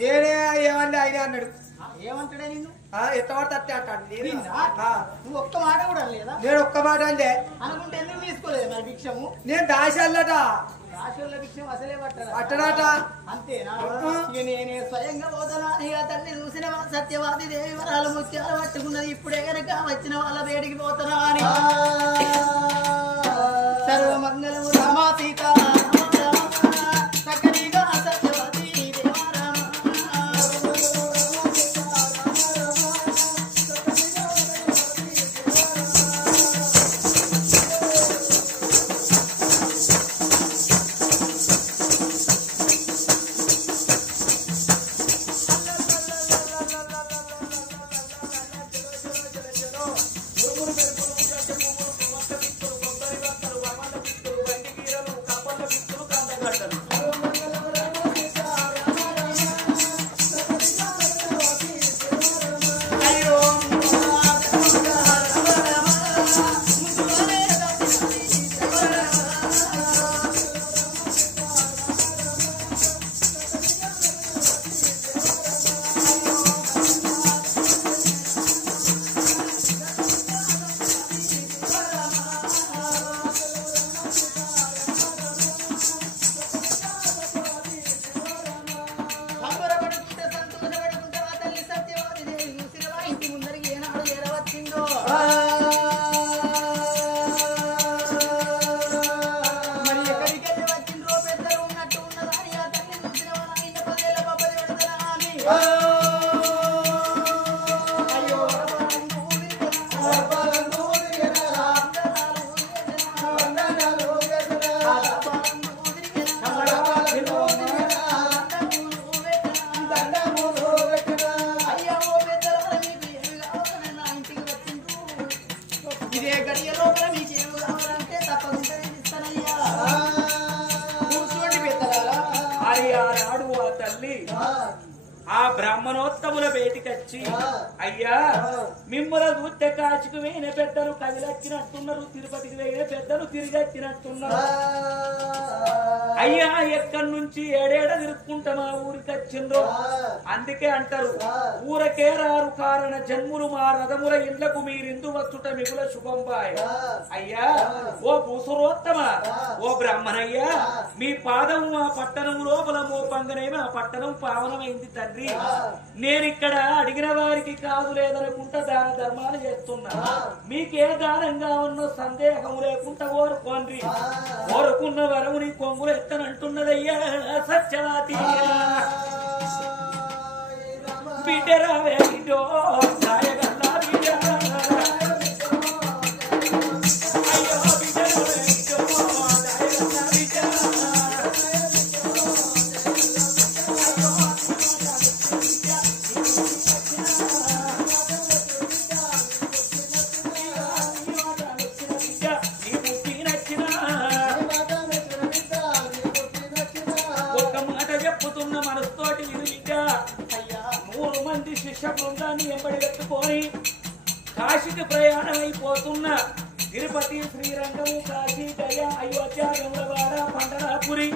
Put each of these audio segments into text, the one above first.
నేనే ఏమన్నా ఆయన అన్నాడు. ఏమంటాడే నిన్ను? ఎంత పడితే అట్టే అంటాడు. నువ్వు ఒక్క మాట కూడా లేదా? నేను ఒక్క మాట అంటే అనుకుంటే ఎందుకు తీసుకోలేదు మరి భిక్షము? నేను దాశాలట రాశుల భిక్షం అసలే అట్టడాట అంతేనా? నేనే స్వయంగా పోతానా? ఇక తల్లి చూసిన సత్యవాది దేవి వరాల ముత్యాలు పట్టుకున్నది. ఇప్పుడే కనుక వచ్చిన వాళ్ళ వేడికి పోతానా అని సర్వమంగళము రామా సీత చక్కనిగా సత్యవాది దేవారామ ఆ బ్రాహ్మణోత్తముల బయటికొచ్చి అయ్యా మిమ్మల చూస్తే కాశీకి వేయిన పెద్దలు కదిలొచ్చినట్టున్నారు, తిరుపతికి వేయిన పెద్దలు తిరిగొచ్చినట్టున్నారు. అయ్యా ఎక్కడి నుంచి ఏడేడ తిరుక్కుంటా మా ఊరికి వచ్చిండ్రు. అందుకే అంటారు ఊరకే రారు కారణ జన్ములు మా రథముల ఇండ్లకు మీరిందు వచ్చుట మిగుల శుభంబాయ్. అయ్యా ఓ భూసురోత్తమ, ఓ బ్రాహ్మణయ్యా, మీ పాదం మా పట్టణం లోపల మోపంగనే మా పట్టణం పావనమైంది తండ్రి. నేనిక్కడ అడిగిన వారికి కాదు లేదనుకుంటా దాన ధర్మాలు చేస్తున్నా. మీకే దానంగా ఉన్న సందేహం లేకుండా ఓరుకోండి. ఓరుకున్న వరముని కొంగులు ఎత్తనంటున్నదయ్యా సత్యవాతి. బిడ్డరావే బిడ్డో సాయగల్లా బిడ్డ, అయ్యో బిడ్డరావే బిడ్డో సాయగల్లా బిడ్డ. మనస్తోటి వినిట అయ్యా 3 మంది శిష్య బృందాన్ని ఎంబడి పెట్టుకొని కాశీకి ప్రయాణం అయిపోతున్న తిరుపతి, శ్రీరంగం, కాశీ, గయ, అయోధ్య, వేములవాడ, పండరాపురి,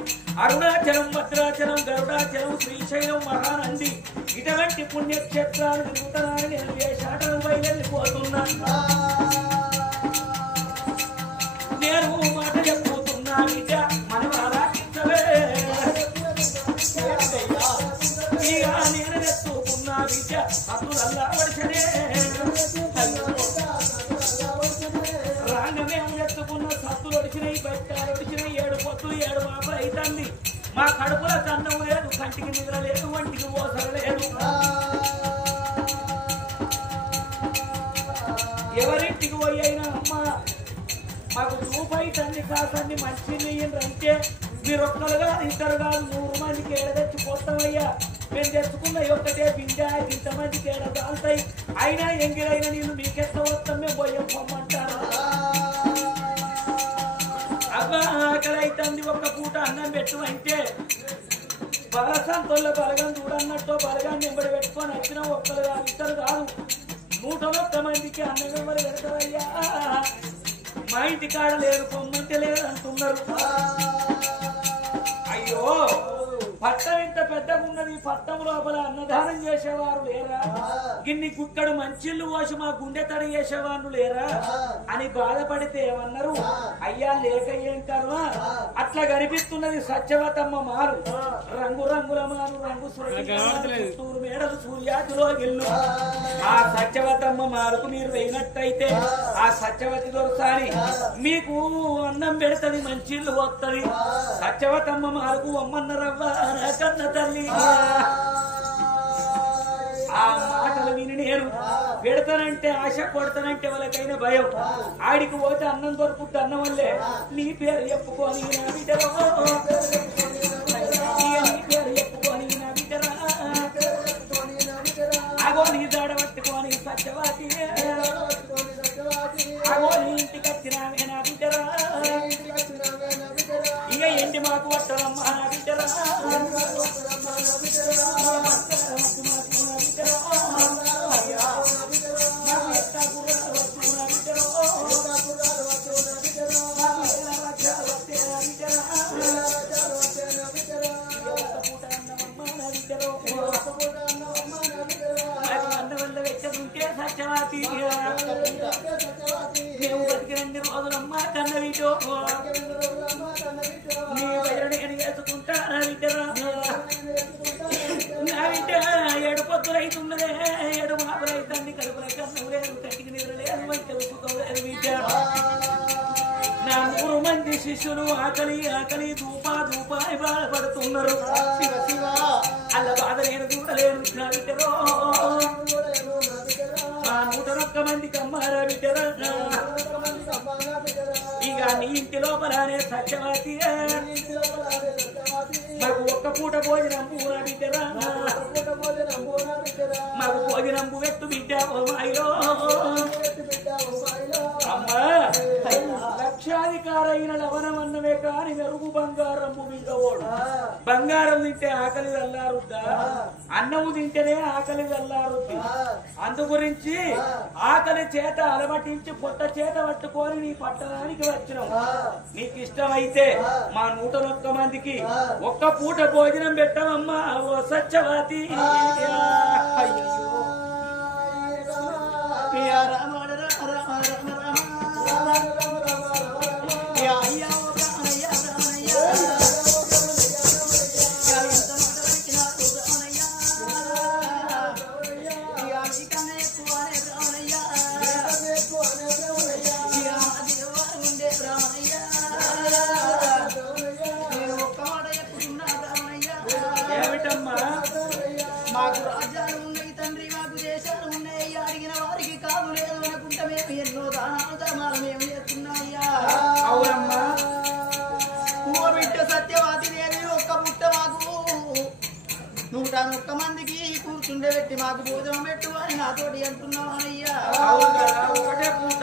అరుణాచలం, భద్రాచలం, గరుడాచలం, శ్రీశైలం, మహానంది ఇటువంటి పుణ్యక్షేత్రాలు తిరుగుతానని నేను వేషాటం బయలుపోతున్నా. నేను మాట చెప్పుతున్నా బిడ్డ మనవారా కిందవే. ఇక నేను ఎత్తుకున్నా బిడ్డ అతులల్లా పడిచనే. రాంగమేం ఎత్తుకున్న సత్తులు ఒడిచినాయి, బయటకాలు ఒడిచినాయి. 7 పొత్తులు 7 మాపలు అవుతుంది. మా కడుపుల కన్నం లేదు, కంటికి నిద్ర లేదు, వంటికి ఓసర లేదు. ఎవరింటికి పోయి అయినా అమ్మ మాకు రూపాయి తండ్రి కాసండి మంచి అంటే మీరు ఒక్కరు కాదు, ఇద్దరు కాదు, 100 మందికి ఏడ తెచ్చిపోతామయ్యా. మేము తెచ్చుకున్న ఒక్కటే బిండా ఇంతమందికి ఏడ కాలుతాయి. అయినా ఎంగిరైనా నేను మీకెట్ట వస్తాం, మేము పోయే పొమ్మంటారు. అబ్బా ఆకలైతుంది, ఒక్క పూట అన్నం పెట్టు అంటే బలసంతోళ్ళ బలగం చూడన్నట్టు బలగాన్ని ఎంబడి పెట్టుకొని వచ్చిన ఒక్కరు కాదు, ఇద్దరు కాదు, 101 మందికి అన్నం ఎంబడి పెడతారయ్యా. మా ఇంటి కాడ లేదు, పొమ్మంటే లేదు అంటున్నారు. అయ్యో పట్టం ఇంత పెద్దగా ఉన్నది, పట్టం లోపల అన్నదానం చేసేవారు లేరా, గిన్ని గుక్కడు మంచిళ్ళు పోసి మా గుండె తడి చేసేవాళ్ళు లేరా అని బాధపడితే ఏమన్నారు, అయ్యా లేక ఏం కర్మ, అట్లా కనిపిస్తున్నది సత్యవతమ్మ మారు, రంగు రంగుల మారు, రంగు చుట్టూరు మేడలు సూర్యాదిలో గిల్లు. ఆ సత్యవతమ్మ మారుకు మీరు వేయినట్టయితే ఆ సత్యవతి దొరసాని మీకు అన్నం పెడతది, మంచిళ్ళు వస్తుంది. సత్యవతమ్మ మారుకు అమ్మన్న రవ్వ కన్న తల్లి. ఆ మాటలు విని నేను పెడతానంటే ఆశ, కొడతానంటే వాళ్ళకైనా భయం. ఆడికి పోతే అన్నం దొరుకుతుంది, అన్నం వల్లే నీ పేరు చెప్పుకొని నా బిడ్డలో, నీ పేరు చెప్పుకొని నా బిడ్డరా, అగో నీ దాడ పట్టుకొని సత్యవాతి, అగో నీ ఇంటికి వచ్చినావే నా బిడ్డరా, ఇక ఎండి మాకు పట్టరమ్మా నా బిడ్డరా, సత్యవాతి మేము బతికిరండి రోజులమ్మా కన్న వీటో నీ వైరని వేసుకుంటారా వింటరా, నా వింట ఏడు పొద్దులు అవుతున్నదే, ఏడు మాపులు అవుతుంది, కడుపుల కన్నం లేదు, కంటికి నిద్ర లేదు, మంచి ఉప్పుకోలేదు వింట. నా 3 మంది శిష్యులు ఆకలి ఆకలి దూపా దూపా అని బాధపడుతున్నారు. అల్ల బాధ నేను చూడలేను నా వింటరో, మా 101 మందికి అమ్మారా బిడ్డరా, ఇక నీ ఇంటి లోపలనే సత్యవతి మాకు ఒక్క పూట భోజనం పూరా బిడ్డరా, మాకు భోజనం పెట్టు బిడ్డ మాయిలో. అమ్మా లక్షాధికారైన లవణమన్నమే కాని మెరుగు బంగారం బిడ్డవాడు, బంగారం తింటే ఆకలి చల్లారుద్దా, అన్నము తింటేనే ఆకలి చల్లారుద్ది. అందు గురించి ఆకలి చేత అలమటించి పొట్ట చేత పట్టుకొని నీ పట్టణానికి వచ్చినాం. నీకు ఇష్టమైతే మా 101 మందికి ఒక్క పూట భోజనం పెట్టమమ్మా ఓ సత్యవతి. మాకు రాజ్యాలు ఉన్నాయి తండ్రి, మాకు దేశాలు ఉన్నాయి, అడిగిన వారికి కాదు లేదు అనుకుంటా మేము ఎన్నో దానాలు ధర్మాలు మేము చేస్తున్నాయ్యా. అవునమ్మా ఓ బిడ్డ సత్యవతి దేవి ఒక్క పుట్ట మాకు 101 మందికి కూర్చుండబెట్టి మాకు భోజనం పెట్టు అని నాతోటి అంటున్నావయ్యా. ఒకటే పూట,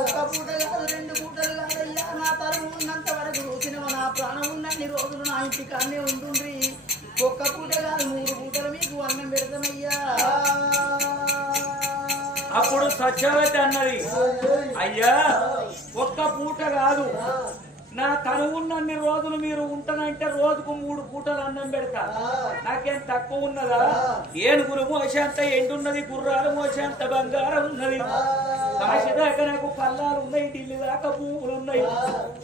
ఒక్క పూట కాదు 2 పూటలు కాదయ్యా, నా తరం ఉన్నంత వరకు చూసినవ, నా ప్రాణం ఉన్నన్ని రోజులు నా ఇంటి కాన్నే ఉంటుండ్రి. ఒక్క పూట కాదు 3 పూటలు మీకు అన్నం పెడతామయ్యా. అప్పుడు సత్యవతి అన్నది, అయ్యా ఒక్క పూట కాదు, నా తనువున్నన్ని రోజులు మీరు ఉంటానంటే రోజుకు 3 పూటలు అన్నం పెడతా, నాకేం తక్కువ ఉన్నదా? ఏనుగులు మోసేంత ఎండున్నది, గుర్రాలు మోసేంత బంగారం ఉన్నది, కాశీ దాకా నాకు కల్లాలు ఉన్నాయి, ఢిల్లీ దాకా భూములు ఉన్నాయి.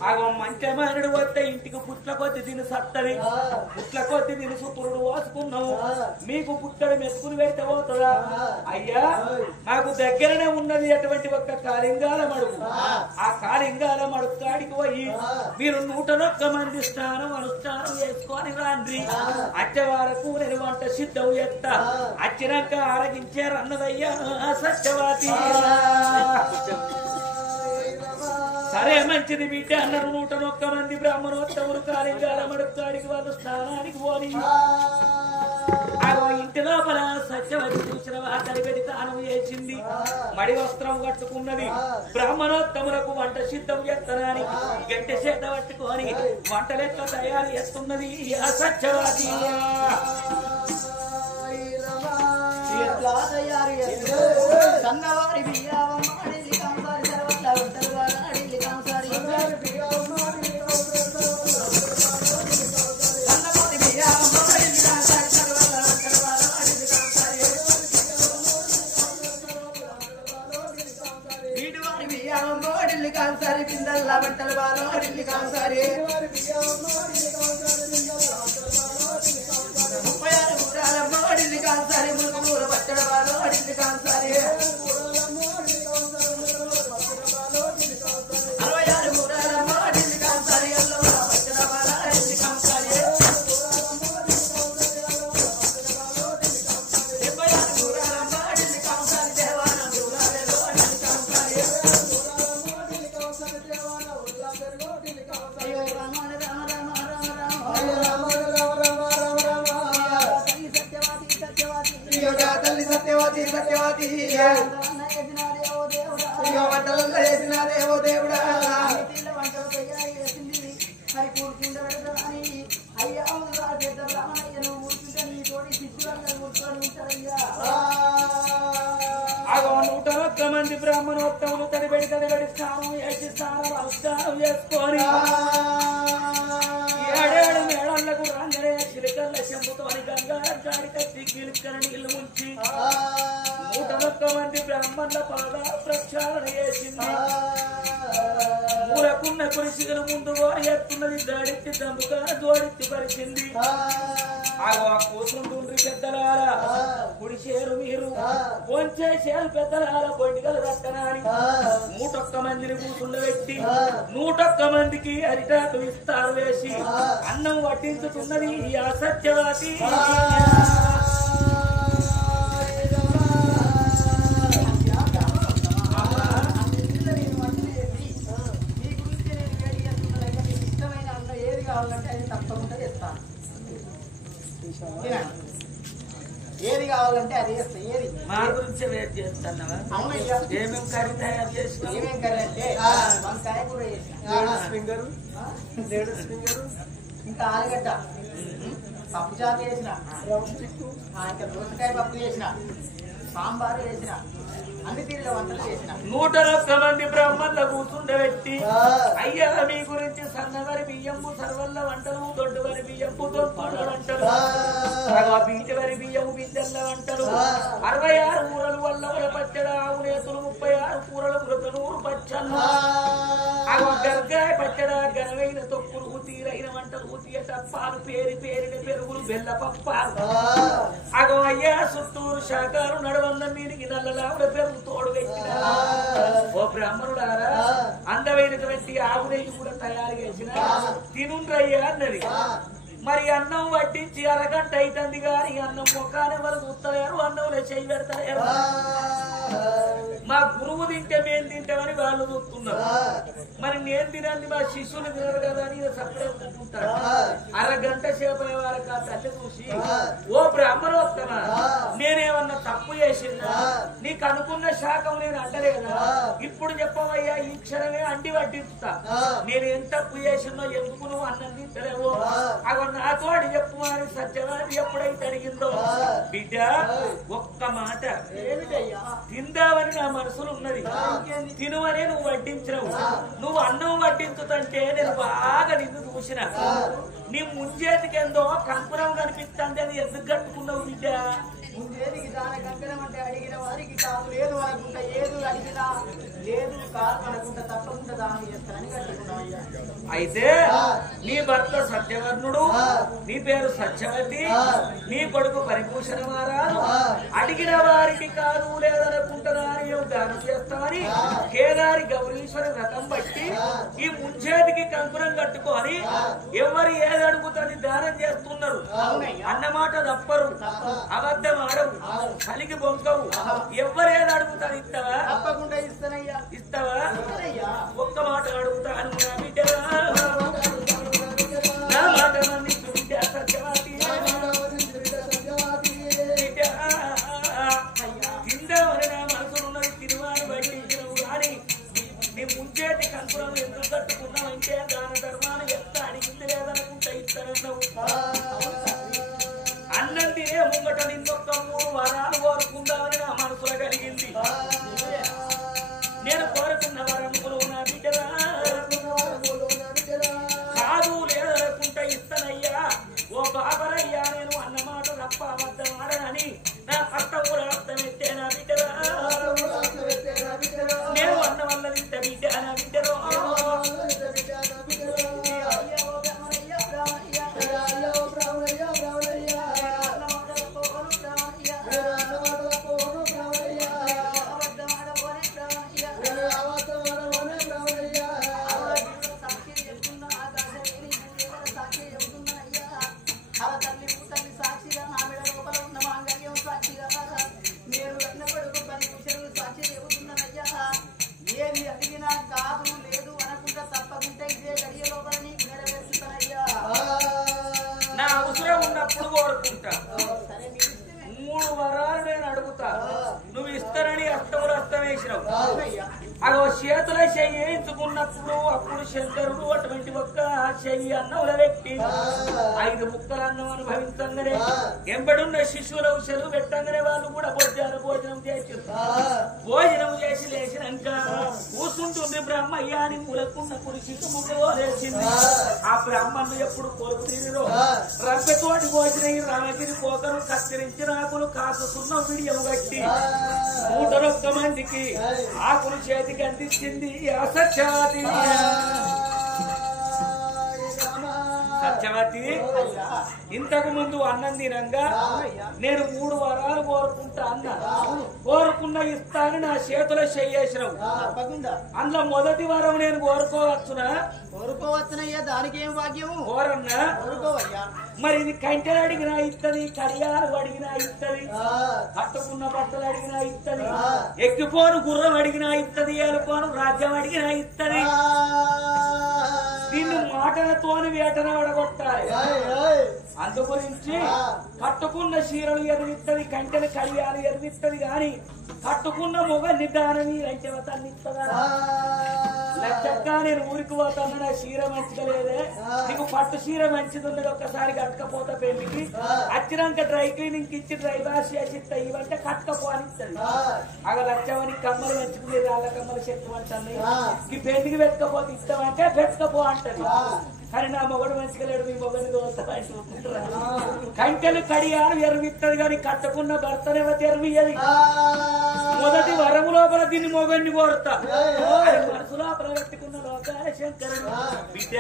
ఆగో మంచమానుడు వస్తే ఇంటికి పుట్ల కొద్ది తిని సత్తది, పుట్ల కొద్ది తిని సుపురుడు పోసుకున్నాము, మీకు పుట్టడు మెతుకులు పెడితే పోతుందా? అయ్యా నాకు దగ్గరనే ఉన్నది అటువంటి ఒక్క కాలింగాల మడుగు, ఆ కాలింగాల మడుగు కాడికి పోయి మీరు 101 మంది స్నానం అనుష్ఠానం చేసుకొని రాండ్రి. అచ్చే వరకు నేను వంట సిద్ధం చేస్తా, వచ్చినాక ఆరగించారు అన్నదయ్యా సత్యవతి. సరే మంచిది బిడ్డ అన్నారు. 101 మంది బ్రాహ్మణోత్తములు కాలింగాల మడుక్కాడికి వాళ్ళు స్నానానికి పోని ఇంటి లోపల సత్యవతి చూసిన వాతని పెట్టి తాను చేసింది, మడి వస్త్రం కట్టుకున్నది, బ్రాహ్మణోత్తములకు వంట సిద్ధం చేస్తానని గంటె చేత పట్టుకొని వంట లెక్క తయారు చేస్తున్నది ఆ సత్యవతి. సన్నవారి బియ్యావమ్మాడి కంసారి సర్వట్ల వంటలు వాడి కంసారి అయ్యా అన్న ఎదినాడే ఓ దేవుడా అయ్యో వంటలలో చేసినాదేవో దేవుడా నీళ్ళ వంటలు తయారు చేసింది మరి కూర్చుంటే పెడతాని అయ్యా పెద్ద రామయ్య నువ్వు కూర్చుంటే నీ తోడి శిష్యులంగా కూర్చొని ఉంటారయ్యా 101 మంది బ్రాహ్మణోత్తములు తడిబెడి స్నానం చేసి స్నానం అవస్కారం చేసుకొని 7 మేళాలకు రాంగనే చిలకల్ల చెంపుతో గంగా గాడి కట్టి గిలికన నీళ్లు ముంచి 101 మంది బ్రాహ్మణుల పాద ప్రక్షాళన చేసింది ఊరకున్న కురిసిగలు ముందు ఎత్తున్నది దాడిచ్చి దమ్ముగా జోడిచ్చి పరిచింది కూర్చుంటుండ్రి పెద్దలారా కుడిచేరు మీరు కొంచేసేరు పెద్దలారా పొండిగలు రక్కనాని 101 మందిని కూర్చుండబెట్టి 101 మందికి అరిటాకు విస్తారు వేసి అన్నం వడ్డించుతున్నది ఆ సత్యవతి ఏది కావాలంటే అది చేస్తా ఏది మా గురించి వెయిట్ చేస్తున్నావా అవునయ్యా ఏమేమి కర్రీ తయారు చేసినా ఏమేం కర్రీ అంటే వంకాయ కూర చేసిన ఇంకా ఆలుగడ్డ పప్పు చారు చేసిన ఇంకా దోసకాయ పప్పు చేసిన సాంబారు చేసిన అన్ని తీరుల వంటలు చేసిన 101 మంది బ్రాహ్మణుల కూర్చుండబెట్టి అయ్యా మీ గురించి సన్నవరి బియ్యంపు సర్వల్ల వంటలు దొడ్డువరి బియ్యంపు దొడ్డు వంటలు బీటి బియ్యము బిందెల్ల వంటలు 66 కూరలు వల్లవల పచ్చడి ఆవు నేతులు 36 కూరలు మృతనూరు పచ్చళ్ళు గర్గాయ పచ్చడ గనవైన తొక్కులు తీరైన వంటలు తీయ తప్పాలు పేరిన పెరుగులు బెల్ల పప్పాలు అయ్యా చుట్టూరు శాఖలు నడవన్న మీనికి నల్లలావుల పెరుగు తోడు పెట్టిన ఓ బ్రాహ్మణుడారా అందమైనటువంటి ఆవు నెయ్యి కూడా తయారు చేసిన తినుండ్రయ్యా అన్నది మరి అన్నం వడ్డించి అరగంట అవుతుంది కానీ అన్నం మొక్కానే వరకు చూస్తలేరు అన్నంలో చేయి పెడతలేరు మా గురువు తింటే మేము తింటామని వాళ్ళు చూస్తున్నారు మరి నేను తినండి మా శిష్యులు తినరు కదా అని సపరేట్కుంటాడు అరగంట సేపు అయ్యే వాళ్ళకి ఆ తల్లి చూసి ఓ బ్రాహ్మణోత్తమా నేనేమన్నా తప్పు చేసిందా నీకు అనుకున్న శాఖం నేను అంటలేదా ఇప్పుడు చెప్పవయ్యా ఈ క్షణమే అండి వడ్డిస్తా నేను ఏం తప్పు చేసినో ఎందుకు నువ్వు అన్నం తింటలేవో అవి నాతో అని చెప్పు అని సత్యవాది ఎప్పుడైతే అడిగిందో బిడ్డ ఒక్క మాట తిందామని నా మనసులో ఉన్నది తినువనే నువ్వు వడ్డించినవు నువ్వు అన్నం వడ్డించుతంటే నేను బాగా నిన్ను చూసిన నీ ముంజేతికెందో కంకురం కనిపిస్తుంది అది ఎందుకు కట్టుకున్నావు బిడ్డ ముందేదికి దాని కంకణం అంటే అడిగిన వారికి కాదు లేదు అనుకుంటా ఏదు అడిగినా లేదు కాదు అనుకుంటా తప్పకుండా దానం చేస్తానని కట్టుకున్నావయ్యా అయితే నీ భర్త సత్యవర్ణుడు నీ పేరు సత్యవతి నీ కొడుకు పరిభూషణ మహారాజు అడిగిన వారికి కాదు లేదనుకుంటున్నా అని దానం చేస్తామని కేదారి గౌరీశ్వరి వ్రతం బట్టి ఈ ముంచేతికి కంకురం కట్టుకొని ఎవరు ఏది అడుగుతుంది దానం చేస్తున్నారు అన్నమాట తప్పరు అబద్ధం ఆడవు కలిగి బొంకవు ఎవరు ఏది అడుగుతారు ఇస్తావా తప్పకుండా ఇస్తానయ్యా ఇస్తావా ఒక్క మాట అడుగుతాను నా బిడ్డ నా మాట మన్నించు బిడ్డ సత్యవతి బిడ్డ తిందామని నా మనసులున్నది తిరువాని బయటించినవు కానీ నీ ముంచేటి కంకురం ఎందుకు కట్టుకున్నావు అంటే దాన ధర్మాన్ని ఎంత అడిగింది లేదనుకుంటా ఇస్తానన్నావు అన్నం తినే ముంగట నిన్నొక్క 3 వారాలు కోరుకుందామని నా మనసులో కలిగింది నేను కోరుకున్న వరములు నా బిడ్డరా కాదు లేదనుకుంటా ఇస్తానయ్యా ఓ బాబరయ్యా నేను అన్నమాట తప్ప అబద్ధం ఆడనని నా భర్త కూడా అర్థమెత్తే నా బిడ్డరా నేను అన్న వల్ల ఇంత బిడ్డ నా బిడ్డరో ఏది అడిగినా కాదు లేదు అనకుండా తప్పకుండా ఇదే గడియ లోపల నీకు నెరవేరుస్తానయ్యా నా అవసరం ఉన్నప్పుడు కోరుకుంటా 3 వరాలు నేను అడుగుతా నువ్వు ఇస్తానని అగో చేతుల చెయ్యించుకున్నప్పుడు అప్పుడు శంకరుడు అటువంటి ఒక్క చెయ్యి అన్నముల వ్యక్తి 5 ముక్కల అన్నం అనుభవించగానే ఎంబడున్న శిశువుల చెరువు పెట్టంగానే వాళ్ళు కూడా భోజనం చేసి లేచినాక కూర్చుంటుంది బ్రహ్మయ్య అని ములకున్న కురిసికు ముగ్గులేసింది. ఆ బ్రాహ్మణులు ఎప్పుడు కొరకు తీరులో రబ్బతోటి పోసిన ఈ రామగిరి పోకను కత్తిరించి ఆకులు కాసుకున్న విడియం కట్టి 101 మందికి ఆకులు చేతికి అందించింది సత్యవతి. సత్యవతి ఇంతకు ముందు అన్నం తినంగా నేను 3 వరాలు కోరుకుంటా అన్నా. కోరుకున్న ఇస్తాను నా చేతుల చెయ్యేసినావు. అందులో మొదటి వరం నేను కోరుకోవచ్చునా? కోరుకోవచ్చునయ్యా, దానికి ఏం భాగ్యము? కోరన్నా కోరుకోవయ్యా. మరి ఇది కంటెలు అడిగినా ఇస్తుంది, కడియాలు అడిగినా ఇస్తుంది, కట్టుకున్న బట్టలు అడిగినా ఇస్తుంది, ఎక్కిపోను గుర్రం అడిగినా ఇస్తుంది, ఏలుకోను రాజ్యం అడిగినా ఇస్తుంది. దీన్ని మాటలతోని వేటన వడగొట్టాలి. అందు గురించి కట్టుకున్న చీరలు ఎదిరిస్తుంది, కంటెలు కడియాలు ఎదిరిస్తుంది, గాని కట్టుకున్న మొగ నిదానని రంచవతాన్నిస్తుందా? లచ్చక్క నేను ఊరికి పోతాను, నా చీర మంచిదలేదే, నీకు పట్టు చీర మంచిది ఉన్నది, ఒక్కసారి కట్టకపోతా పెళ్లికి వచ్చినాక డ్రై క్లీనింగ్ ఇచ్చి డ్రై వాష్ చేసి ఇస్తా, ఇవంటే కట్టకపో అనిస్తుంది. అగ లచ్చవని కమ్మలు మంచుకునేది, వాళ్ళ కమ్మలు చెట్టు అంటాను, ఈ పెళ్లికి వెతకపోతే ఇస్తామంటే వెతకపో అంటది. కానీ నా మొగడు మంచిగా లేడు, మీ మొగని దోస్తామంటారా? కంటెలు కడియాలు ఎరువిస్తుంది, కానీ కట్టుకున్న భర్తనేమో తెరవియ్యది. మొదటి వరము లోపల దీన్ని మొగన్ని కోరుతా, మనసు లోపల పెట్టుకున్న లోకాల శంకరుడు. బిడ్డ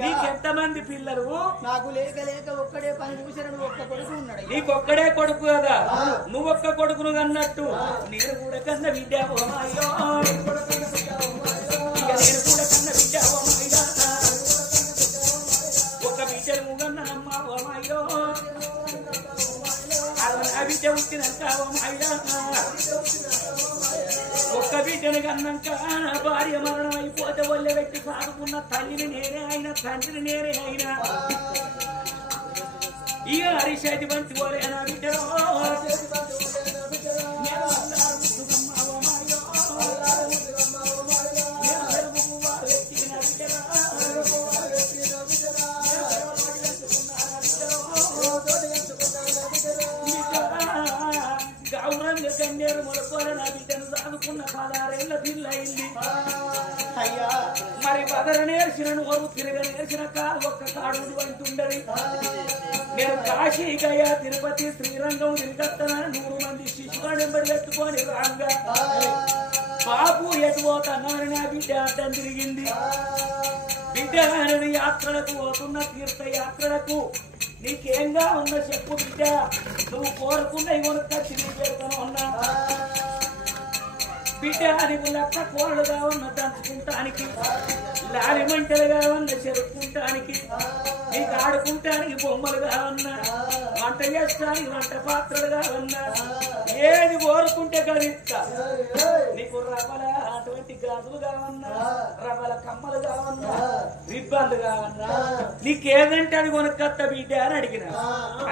నీకెంతమంది పిల్లలు? నాకు లేక లేక ఒక్కడే పని చూసిన ఒక్క కొడుకు ఉన్నాడు. నీకొక్కడే కొడుకు కదా, నువ్వొక్క కొడుకును అన్నట్టు నేను కూడా కన్న బిడ్డ ఓమాయో, నేను కూడా కన్న బిడ్డ ఓమాయో, ఒక బిడ్డను ముగన్నమ్మ ఓమాయో, ఆ బిడ్డ పుట్టినాక ఓమాయో, ఒక్క బిడ్డను కన్నాక నా భార్య మరణం అయిపోతే ఒళ్ళె పెట్టి సాదుకున్న తల్లిని నేనే అయినా, తండ్రిని నేనే అయినా, ఇక హరిషేతి బంతి పోలే నా బిడ్డలో గౌరంగా కన్నేరు మొలకోలే నా బిడ్డను సాదుకున్న 16 ఏళ్ల పిల్ల అయింది. అయ్యా మరి బదర నేర్చిన నోరు తిరగ నేర్చిన కాలు ఒక్క కాడు అంటుండది. నేను కాశీ గయా తిరుపతి శ్రీరంగం తిరిగత్తనని 100 మంది శిశువాడెంబడి ఎత్తుకొని రాగా బాబు ఎటు పోతున్నానని నా బిడ్డ అడ్డం తిరిగింది. బిడ్డ యాత్రలకు పోతున్న తీర్థయాత్రలకు నీకేంగా ఉన్న చెప్పు బిడ్డ, నువ్వు కోరుకున్న ఇవొనక్క తిరిగి పెడతాను అన్నా. బిడ్డ నీకు లక్క కోరలుగా ఉన్న దంచుకుంటానికి, లాలి మంటలుగా ఉన్న చెరుపుకుంటానికి, నీకు ఆడుకుంటానికి బొమ్మలుగా ఉన్నా, వంట చేస్తానికి వంట పాత్రలుగా ఉన్నా, ఏది కోరుకుంటే కదిస్తా. నీకు రవ్వల అటువంటి గాజులుగా ఉన్నా, రవ్వల కమ్మలుగా ఉన్నా, రిబ్బన్లుగా ఉన్నా, నీకేదంటే అది కొనుక్కత్త బిడ్డ అని అడిగిన.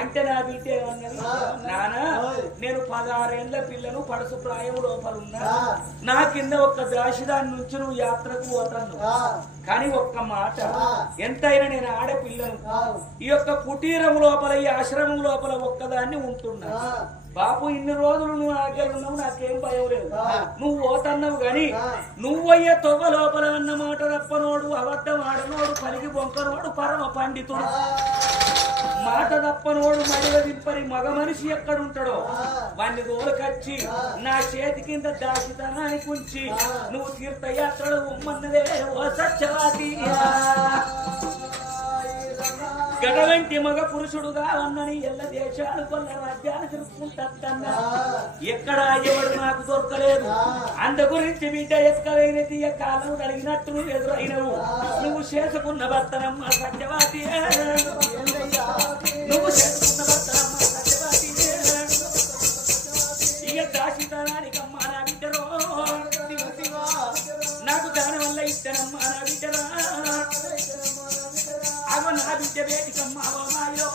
అంటే నా బిడ్డ ఏమన్నది, నానా నేను 16 ఏళ్ల పిల్లను, పడుసు ప్రాయం లోపలున్నా, నా కింద ఒక్క దాసిదాని నుంచి నువ్వు యాత్రకు పోతాను, కానీ ఒక్క మాట, ఎంతైనా నేను ఆడపిల్లను, ఈ యొక్క కుటీరం లోపల ఈ ఆశ్రమం లోపల ఒక్కదాన్ని ఉంటున్నా. బాబు ఇన్ని రోజులు నువ్వు నాకేడున్నావు, నాకేం భయం లేదు, నువ్వు పోతన్నావు గాని నువ్వయ్యే తొవ్వ లోపల అన్న మాట తప్పనోడు, అబద్ధం ఆడనోడు, పలికి బొంకనోడు, పరమ పండితుడు, మాట తప్పనోడు, మడివ దింపని మగ మనిషి ఎక్కడుంటాడో వాడిని దోలకచ్చి నా చేతి కింద దాచితనానికి ఉంచి నువ్వు తీర్థయాత్రలు ఉమ్మన్నదే ఓ సత్యవతి. గడవంటి మగ పురుషుడుగా ఉన్నని ఎల్ల దేశాలు కొల్ల రాజ్యాలు తిరుక్కుంటా, ఎక్కడ ఎవడు నాకు దొరకలేదు. అందు గురించి బిడ్డ ఎక్కవైన తీయ కాలం అడిగినట్టు నువ్వు ఎదురైనవు. నువ్వు చేసుకున్న భర్తనమ్మ సత్యవతి, నువ్వు చేసుకున్న భర్తనమ్మ సత్యవతి, ఇక దాచితనానికి అమ్మ నా బిడ్డరో, నాకు దాని వల్ల ఇద్దరమ్మ నా బిడ్డరా, అగో నా బిడ్డ బేటికమ్మ మాయో,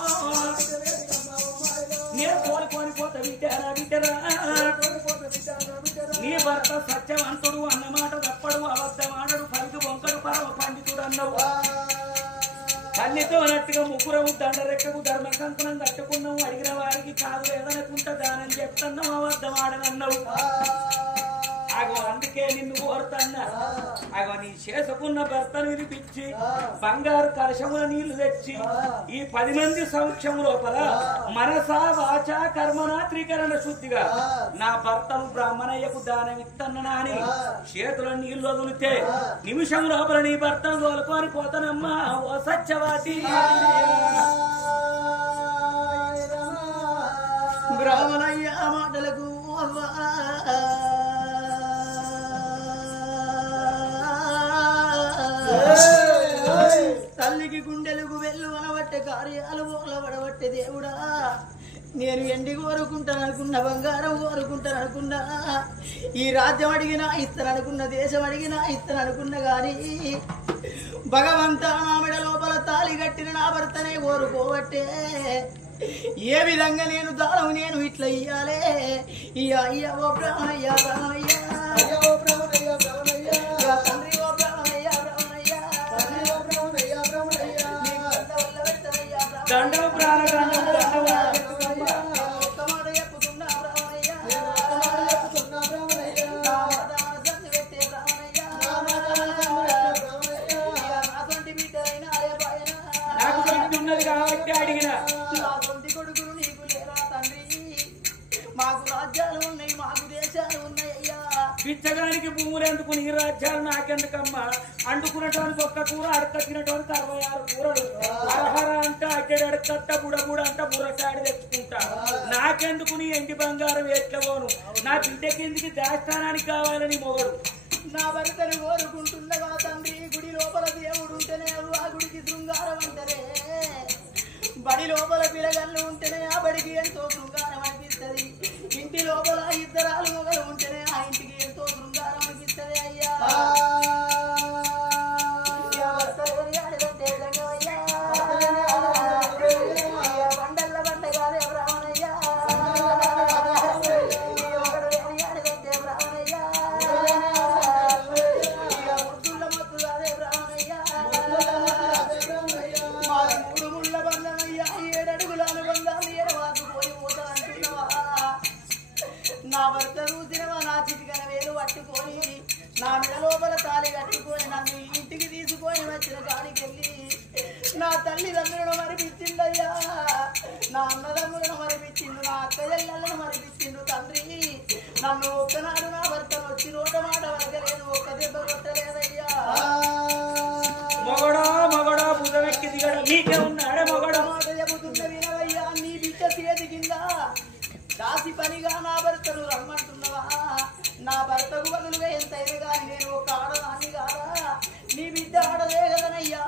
నేను కోలుకొని పోతా బిడ్డ నా బిడ్డరా, నీ భర్త సత్యవంతుడు అన్నమాట తప్పడు అబద్ధమాడడు పలికి వంకడు పరమ పండితుడు అన్నావు తల్లితో నట్టుగా ముగ్గురము దండరెక్కకు ధర్మ కంకణం కట్టుకున్నావు అడిగిన వారికి కాదు ఏదనుకుంటా దానం చెప్తున్నావు అబద్ధమాడనన్నావు అగో అందుకే నిన్ను కోరుతున్నా అగో నీ చేసుకున్న భర్తను వినిపించి బంగారు కలశముల నీళ్లు తెచ్చి ఈ 10 మంది సమక్షం లోపల మనసా వాచా కర్మన త్రికరణ శుద్ధిగా నా భర్తను బ్రాహ్మణయ్యకు దానమిత్తన్నా అని చేతుల నీళ్లు వదిలితే నిమిషం లోపల నీ భర్తను తోలుకొని పోతానమ్మా ఓ సత్యవాతి బ్రాహ్మణయ్య మాటలకు అవ్వా తల్లికి గుండెలకు వెళ్ళు అనబట్టే కార్యాలు ఓలబడబట్టే దేవుడా నేను ఎండి కోరుకుంటాను అనుకున్న బంగారం కోరుకుంటాను అనుకున్నా ఈ రాజ్యం అడిగినా ఇస్తాను అనుకున్న దేశం అడిగినా ఇస్తాను అనుకున్నా గాని భగవంతా నా మెడ లోపల తాళి కట్టిన నా భర్తనే కోరుకోబట్టే ఏ విధంగా నేను దానం నేను ఇట్లా ఇయ్యాలే అయ్యా ఓ బ్రాహ్మణయ్య బ్రాహ్మణయ్య తండ్రి ఓ బ్రాహ్మణయ్య బ్రాహ్మణయ్య దండం ప్రాణదండం ఒక్క మాట చెప్పుతున్నా బ్రాహ్మణయ్య పెట్టే బ్రాహ్మణయ్య నాతోటి బిడ్డలైన నాకు ఉన్నది కాబట్టి అడిగిన నా సొంతి కొడుకులు నీకు లేరా తండ్రి మాకు రాజ్యాలు ఉన్నాయి మాకు దేశాలు ఉన్నాయ్యా బిచ్చగానికి భూములు ఎందుకు నీ రాజ్యాలు నాకెందుకమ్మా అండుకున్నటానికి ఒక్క కూర అడకట్టినటానికి 66 కూరలు అరహర అంటే అడ్డెడు అడకట్ట బుడబుడ అంటే బుర్రకాడి తెచ్చుకుంటా నాకెందుకు నీ ఎండి బంగారం ఎట్లవోను నా బిడ్డ కిందికి దాస్థానానికి కావాలని మొగడు నా భర్తను కోరుకుంటుండగా తండ్రి గుడి లోపల దేవుడు ఉంటేనే ఆ గుడికి శృంగారం అంటనే బడి లోపల పిల్లగళ్ళు ఉంటేనే ఆ బడికి ఎంతో శృంగారం అనిపిస్తుంది ఇంటి లోపల 2 మొగలు ఉంటేనే ఆ ఇంటికి ఎంతో శృంగారం అనిపిస్తుంది అయ్యా బండల్ల బండగానే బ్రాహ్మణయ్యా బ్రాహ్మణయ్యా ముద్దుల ముద్దుగానే బ్రాహ్మణయ్యా మా 3 ముళ్ళ బంధమయ్యా 7 అడుగుల అనుబంధాన్ని ఎడవాసుకొని పోతా అంటున్నావా నా భర్త రూసినవా నా చిటికన వేలు పట్టుకొని నా మెడ లోపల తాళి కట్టుకొని నన్ను ఇంటికి తీసుకొని వచ్చిన కాడికెళ్ళి నా తల్లిదండ్రులను మరిపించిందయ్యా నా అన్నదమ్ములను మరిపించిండు నా అక్క చెల్లెలను మరిపించిండు తండ్రి నన్ను ఒక్కనాడు నా భర్తను వచ్చి నోట మాట వరకలేదు ఒక్క దెబ్బ కొట్టలేదయ్యా మొగడా మొగడా బుధమెక్కి దిగడ నీకే ఉన్నాడే మొగడా మాట చెబుతున్న వినవయ్యా నీ బిడ్డ చేతి కింద దాసి పనిగా నా భర్తను రమ్మంటున్నవా నా భర్తకు బదులుగా ఎంతైనా కానీ నేను ఒక ఆడదాన్ని కాదా నీ బిడ్డ ఆడదే కదనయ్యా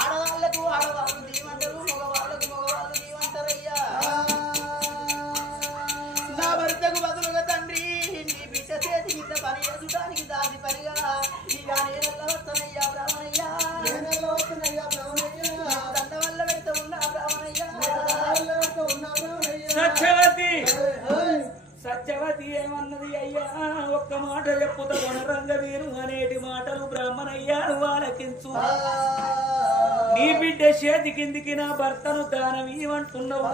ఆడవాళ్లకు ఆడవాళ్ళు దీవంటారు మగవాళ్ళకు మగవాళ్ళు దీవంటారయ్యా నా భర్తకు బదులుగా తండ్రి నీ బిడ్డ చేతి కింద పని చేసుడానికి దాసి పనిగా ఇక నేనెల్లా వస్తానయ్యా బ్రాహ్మణయ్యా దండ వల్ల పెడతా ఉన్నా బ్రాహ్మణయ్యా సత్యవతి సత్యవతి ఏమన్నది అయ్యా ఒక్క మాట చెప్పుతా కొనరంగ వీరు అనేటి మాటలు బ్రాహ్మణయ్యా వాళ్ళకించు నీ బిడ్డ చేతి కిందికి నా భర్తను దానం ఇవ్వమంటున్నావు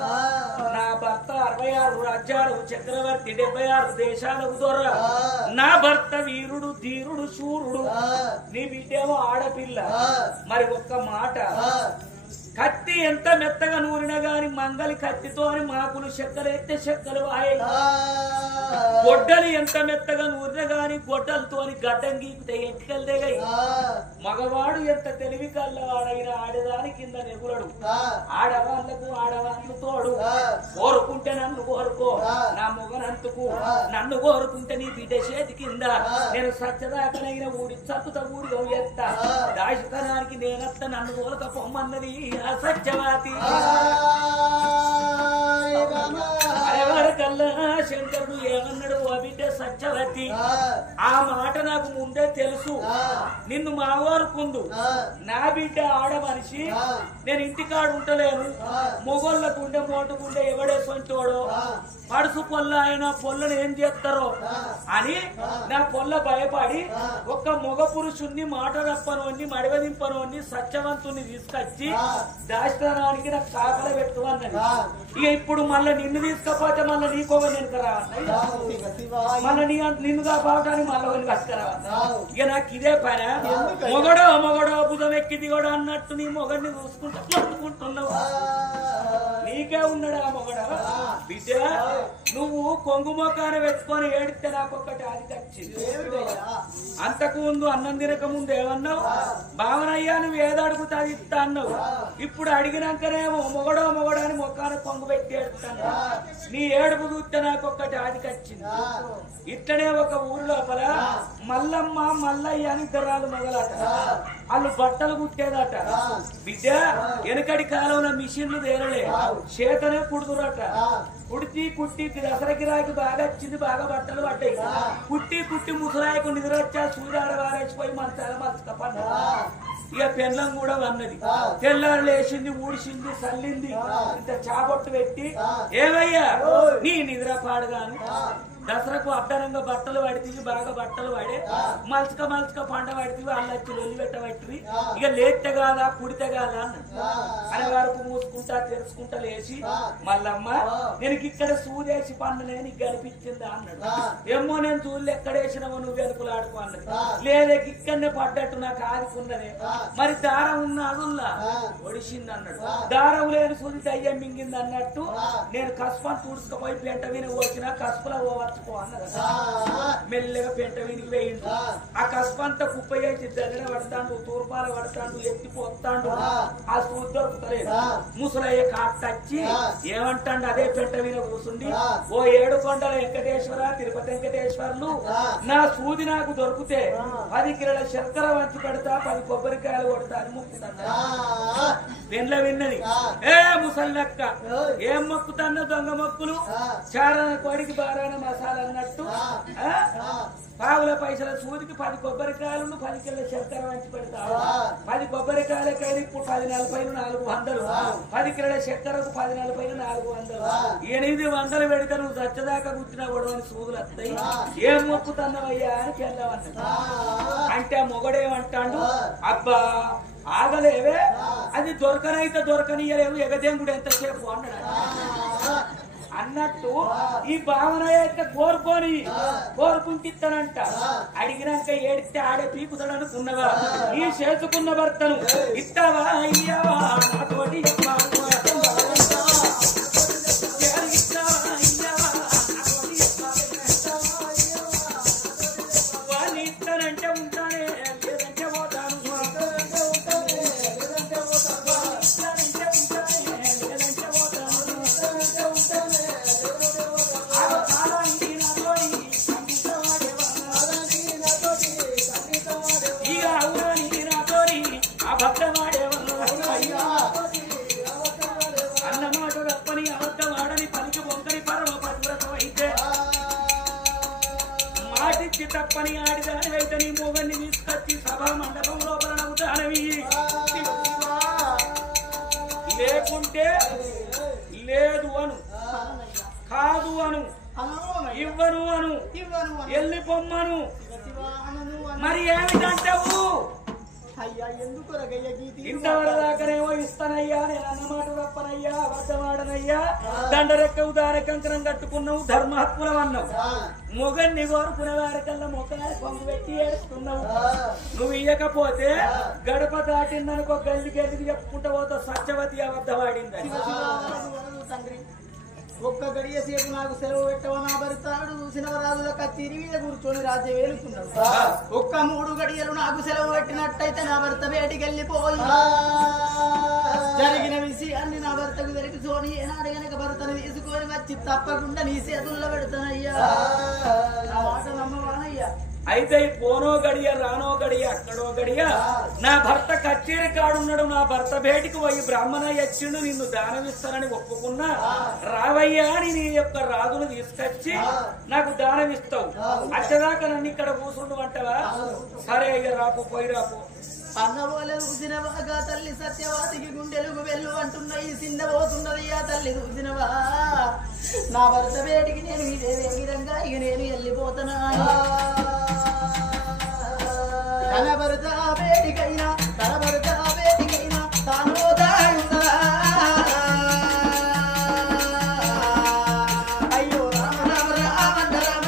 నా భర్త 66 రాజ్యాలు చక్రవర్తి 76 దేశాలకు దొర నా భర్త వీరుడు ధీరుడు శూరుడు నీ బిడ్డేమో ఆడపిల్ల మరి ఒక్క మాట కత్తి ఎంత మెత్తగా నూరినా గాని మంగలి కత్తితో అని మాకులు చెక్కలెత్తే చెక్కలు వాయి గొడ్డలు ఎంత మెత్తగా నూరినా గాని గొడ్డలతో గడ్డం గీపితే ఎట్టుకలు దిగాయి మగవాడు ఎంత తెలివి కల్లవాడైనా ఆడదాని కింద నెగులడు ఆడవాళ్లకు ఆడవాళ్ళు తోడు కోరుకుంటే నన్ను కోరుకో నా మొగనంతుకు నన్ను కోరుకుంటే నీ బిడ్డ చేతి కింద నేను సత్యదాకనైన ఊడి చత్తుత ఊడి ఎత్తా దాశతనానికి నేనత్త నన్ను కోరక పొమ్మన్నది సత్యవాతి అరెవరికల్లా శంకరుడు ఏమన్నాడు బిడ్డ సత్యవతి ఆ మాట నాకు ముందే తెలుసు నిన్ను మావారుకుందు నా బిడ్డ ఆడ మనిషి నేను ఇంటికాడు ఉంటలేను మొగోళ్ళ గుండె మోటు గుండె ఎవడే సొంతోడో పడుసు పొల్ల ఆయన పొల్లను ఏం చేస్తారో అని నా పొల్ల భయపడి ఒక్క మొగ పురుషుణ్ణి మాట తప్పనోని మడివదింపనోని సత్యవంతుని తీసుకొచ్చి దాష్టానానికి నాకు కాకల పెట్టుకున్నది ఇక ఇప్పుడు మళ్ళీ నిన్ను తీసుకపోతే మళ్ళీ నీకోవ నేను మళ్ళీ నిన్ను కాపాడటానికి మళ్ళీ కట్టుకురావాలి ఇక నాకు ఇదే పని మొగడో బుధం ఎక్కి దిగోడో అన్నట్టు నీ మొగడిని చూసుకుంటా పట్టుకుంటున్నావు నీకే ఉన్నాడు ఆ మొగడ బిడ్డ నువ్వు కొంగు మొక్కాన పెట్టుకొని ఏడితే నాకొక్కటి అది వచ్చింది అంతకు ముందు అన్నం తినక ముందు ఏమన్నావు భావనయ్యా నువ్వు ఏదో అడుగుతా అది ఇస్తా అన్నావు ఇప్పుడు అడిగినాకనేమో మొగడో అని మొక్కాన కొంగు పెట్టి ఏడుస్తాను నీ ఏడుపు చూస్తే నాకొక్కటి ఆదికి వచ్చింది ఇట్లనే ఒక ఊరు లోపల మల్లమ్మ మల్లయ్య అని ఇద్దరాలు మొదలట వాళ్ళు బట్టలు కుట్టేదట బిడ్డ వెనకడి కాలంలో మిషన్లు తేరలే చేతనే కుడుతురట కుడిచి కుట్టి దసరా గిరాకి బాగా వచ్చింది బాగా బట్టలు పడ్డాయి కుట్టి ముసలాయకు నిద్రొచ్చా సూర్యాడ వారేసిపోయి మంచాల మస్తక పడ్డ ఇక పెళ్ళం కూడా వన్నది తెల్లారు లేచింది ఊడిసింది చల్లింది ఇంత చాబొట్టు పెట్టి ఏమయ్యా నీ నిద్ర పాడుగాను దసరాకు అడ్డరంగా బట్టలు పడితే బాగా బట్టలు పడే మల్చక పండ పడితే వాళ్ళు వచ్చి లొల్లి పెట్టబట్టి ఇక లేతే కాదా కుడితే కాదా అనే వరకు మూసుకుంటా తెలుసుకుంటా లేచి మల్లమ్మ నేను ఇక్కడ సూదేసి పండునే నీకు కనిపించిందా అన్నాడు ఏమో నేను చూడలే ఎక్కడేసినావో నువ్వు వెనుకలాడుకో అన్నది లేదే ఇక్కడనే పడ్డట్టు నాకు ఆదుకున్నదే మరి దారం ఉన్న అదుల్లా ఒడిసింది అన్నాడు దారం లేని సూది దయ్యం మింగింది అన్నట్టు నేను కస్పాన్ని తుడుచుకుపోయి పెంట విని వచ్చిన కస్పలో పోవచ్చు మెల్లగా పెంట వినికి వేయిండు ఆ కస్పంతా కుప్ప చేసి దగ్గర పడతాడు తూర్పాల పడతాడు ఎత్తిపోతాడు ఆ సూది దొరుకుతలేదు ముసలయ్య కాట్టచ్చి ఏమంటాడు అదే పెంట విన కూర్చుండి ఓ 7 కొండల వెంకటేశ్వర తిరుపతి వెంకటేశ్వర్లు నా సూది నాకు దొరికితే 10 కిలోల శర్కర వంచి పెడతా 10 కొబ్బరికాయలు కొడతా అని మొక్కుతాను పెండ్ల విన్నది ఏ ముసలినక్క ఏం మొక్కుతాన్న దొంగ మొక్కులు చారణ కోడికి బారాన మసాలా అన్నట్టు పావుల పైసల సూదికి 10 కొబ్బరికాయలు 10 కిలోల శర్కర వంచి పెడతావు 10 కొబ్బరికాయలకైనా ఇప్పుడు 10 40 400 10 కిలోల శర్కరకు 10 40 400 800 పెడితే నువ్వు చచ్చదాకా కూర్చున్నా కూడా సూదులు వస్తాయి ఏం మొక్కుతున్నావయ్యా అని పెళ్ళవన్నా అంటే ఆ మొగడేమంటాడు అబ్బా ఆగలేవే అది దొరకనైతే దొరకనియలేవు ఎగదేంగుడు ఎంతసేపు అన్నాడు అన్నట్టు ఈ భావన యొక్క కోరుకుంటిస్తానంట అడిగినాక ఏడితే ఆడే పీకుతాడు అనుకున్నవా ఈ చేసుకున్న భర్తను ఇస్తావా అయ్యావా నాతోటి వాళ్ళు ఇస్తానంటే ఉంటానే లేదంటే పోతాను అన్నమాట తప్పని అబద్ధమాడని పలికి వంకని పరమ పతివ్రతం అయితే మాటిచ్చి తప్పని ఆడిదాని అయితే నీ మొగన్ని తీసుకొచ్చి సభా మండపం లోపల నవ్వుతానవి లేకుంటే లేదు అను కాదు అను ఇవ్వను అను వెళ్ళిపోమ్మను మరి ఏమిటంటావు ఇంతవరదాకానేమో ఇస్తానయ్యా నేను అన్నమాట తప్పనయ్యా అబద్ధమాడనయ్యా దండరెక్క ఉదార కంకణం కట్టుకున్నావు ధర్మాత్ములం అన్నావు మొగన్ని కోరుకునే వారికల్లా మొక్కని కొంగు పెట్టి ఏడుస్తున్నావు నువ్వు ఇయ్యకపోతే గడప దాటిందనుకో గల్లికి చెప్పుకుంటూ పోతా సత్యవతి అబద్ధమాడిందని ఒక్క గడియ సేపు నాకు సెలవు పెట్టవ నా భర్తాడు చూసిన రాజుల కత్తిరి మీద కూర్చొని రాజ్యం వేలుకున్నాడు ఒక్క 3 గడియలు నాకు సెలవు పెట్టినట్టయితే నా భర్త బయటికి వెళ్ళిపోయి జరిగిన విషయాన్ని నా భర్తకు తెలుసుకొని ఏనాడు గనక భర్తను తీసుకొని వచ్చి తప్పకుండా నీ చేతుల్లో పెడతానయ్యా నా మాట నమ్మవానయ్యా అయితే పోనో గడియ రానో గడియ అక్కడో గడియ నా భర్త కచ్చేరి కాడున్నాడు నా భర్త బయటికి పోయి బ్రాహ్మణ యచ్చుడు నిన్ను దానమిస్తానని ఒప్పుకున్నా రావయ్య అయ్యా నీ యొక్క రాజును తీసుకొచ్చి నాకు దానం ఇస్తావు అచ్చదాకా నన్ను ఇక్కడ కూర్చుండు అంటవా సరే అయ్యా రాపు పోయి రాపు అన్నబోలే రుజినవాగా తల్లి సత్యవాదికి గుండెలుగు వెళ్ళు అంటున్న ఈ చిన్నబోతున్నది ఆ తల్లి రుజినవా నా భర్త వేడికి నేను ఇదే విధంగా ఇక నేను వెళ్ళిపోతున్నా తన భర్త వేడికైనా తన భర్త వేడికైనా తాను అయ్యో రామ రామ రామ రామ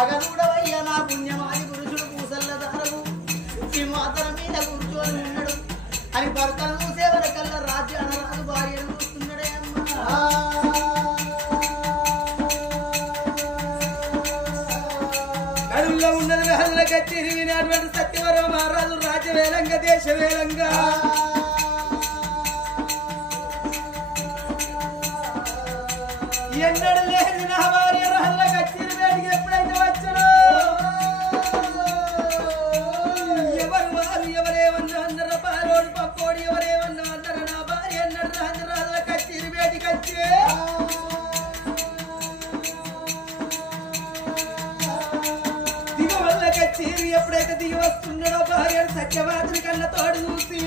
అగనుడవయ్య నా పుణ్యమాది పురుషుడు పూసల్ల దారవు సింహాసనం మీద కూర్చొని ఉన్నాడు అని భర్తను చూసే వరకల్లా రాజ్యాన రాజు భార్యను చూస్తున్నాడే అమ్మా కడుల్లో ఉన్నది రహదుల కచ్చేరి వినటువంటి సత్యవరం మహారాజు రాజ్యవేలంగా దేశవేలంగా ఎన్నడు లేదు నా భార్య రహదుల కచ్చేరి వేడికి ఎప్పుడైతే వచ్చారో ఎవరు వారు ఎవరేమన్నా అందరూ పాలోడు పక్కోడు ఎవరేమన్నా అందరూ నా భార్య అన్నాడు రహదుల కచ్చేరి వేడికి వచ్చే దిగవల్ల కచ్చేరి ఎప్పుడైతే దిగి వస్తున్నాడో భార్య సత్యవాదుని కళ్ళ తోడు చూసి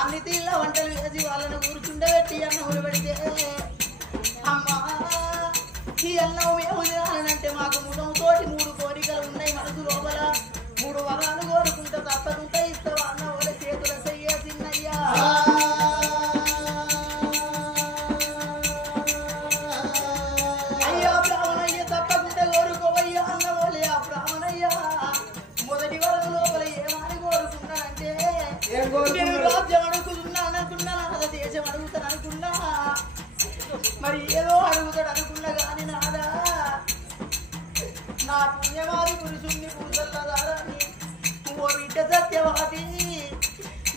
అన్ని తీళ్ళ వంటలు వేసి వాళ్ళను కూర్చుండబెట్టి అన్నములు పెడితే అమ్మా ఈ అన్నం మేము తినాలంటే మాకు ముఖంతోటి 3 కోరికలు ఉన్నాయి మనసు లోపల 3 వరాలు కోరుకుంటా తప్పకుండా ఇస్తావా అన్న వాళ్ళ చేతుల చెయ్యేసిన్నయ్యా అయ్యా బ్రాహ్మణయ్య తప్పకుండా కోరుకోవయ్యా అన్న వాళ్ళే ఆ బ్రాహ్మణయ్య మొదటి వరం లోపల ఏమని కోరుకున్నాడంటే నేను రాజ్యం అడుగుతున్నాను చేస్తాడు అనుకున్న గాని నాదా నా పుణ్యవాది పురుషుణ్ణి పూజల్లాదారాన్ని ఓ బిడ్డ సత్యవాది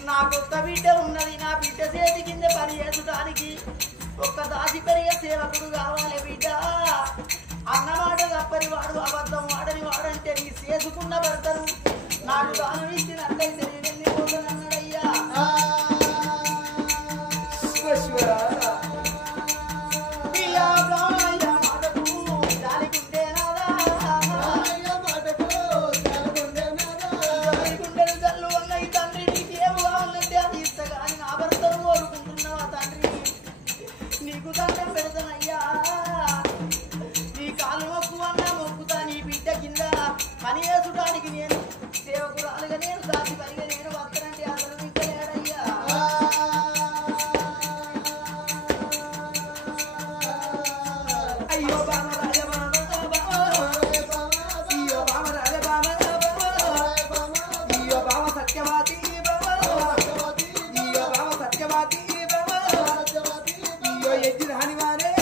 నాకొక్క బిడ్డ ఉన్నది నా బిడ్డ చేతి కింద పని చేసుడానికి ఒక్క దాసి పెరిగే సేవకుడు కావాలి బిడ్డ అన్నమాట తప్పని వాడు అబద్ధం వాడని వాడంటే నీ చేసుకున్న భర్తను నాకు దానం ఇచ్చినట్లయితే నేను ఎన్ని పోతానన్నాడయ్యా పని చేసుడానికి నేను సేవకురాలుగా నేను దాచి పనిగా నేను వస్తానంటే అసలు ఇంకా లేడయ్యా అయ్యో బామ రాజ బామ అయ్యో బామ రాజ బామ అయ్యో బామ సత్యవాది అయ్యో బామ సత్యవాది అయ్యో ఎజ్జి రాని వారే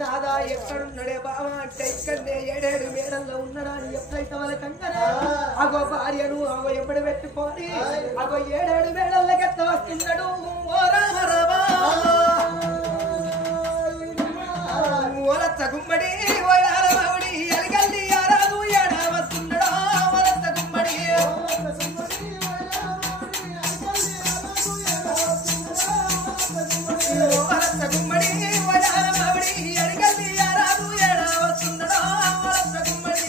దాదా ఎక్కడున్నాడే బావా అంటే ఇక్కడనే 7 మేడల్లో ఉన్నాడని ఎప్పుడైతే వాళ్ళ కంకరా అగో భార్యను అగో ఎప్పుడు పెట్టుకొని అగో 7 మేడల్లకి ఎత్త వస్తున్నాడు ఓ రామరామా ఓరత్త గుమ్మడి ఓడారమావిడి ఎలగల్లి ఆరాదు ఏడా వస్తున్నాడా ఓరత్త గుమ్మడి ఓరత్త గుమ్మడి ఓడారమావిడి ఎలగల్లి ఆరాదు ఏడా వస్తున్నాడా ఓరత్త గుమ్మడి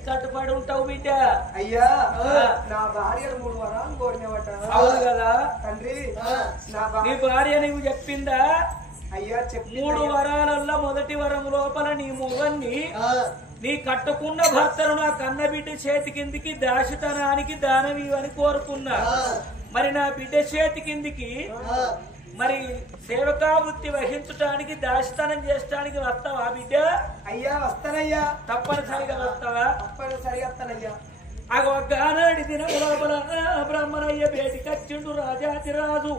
దేనికి కట్టుబడి ఉంటావు బిడ్డ? అయ్యా నా భార్య 3 వరాలు కోరినవట. అవును కదా తండ్రి, నా నీ భార్య నీకు చెప్పిందా? అయ్యా చెప్పి 3 వరాలల్లో మొదటి వరం లోపల నీ మొగన్ని నీ కట్టుకున్న భర్తను నా కన్న బిడ్డ చేతి కిందికి దాశతనానికి దానమీవని కోరుకున్నా. మరి నా బిడ్డ చేతి కిందికి మరి సేవకా వృత్తి వహించడానికి దాశతనం చేయడానికి వస్తావా బిడ్డ? అయ్యా వస్తానయ్యా, తప్పనిసరిగా వస్తావా? తప్పనిసరిగా వస్తానయ్యా. గానాడి దిన లోపల బ్రహ్మణయ్య బేటికొచ్చిండు రాజాతిరాజు.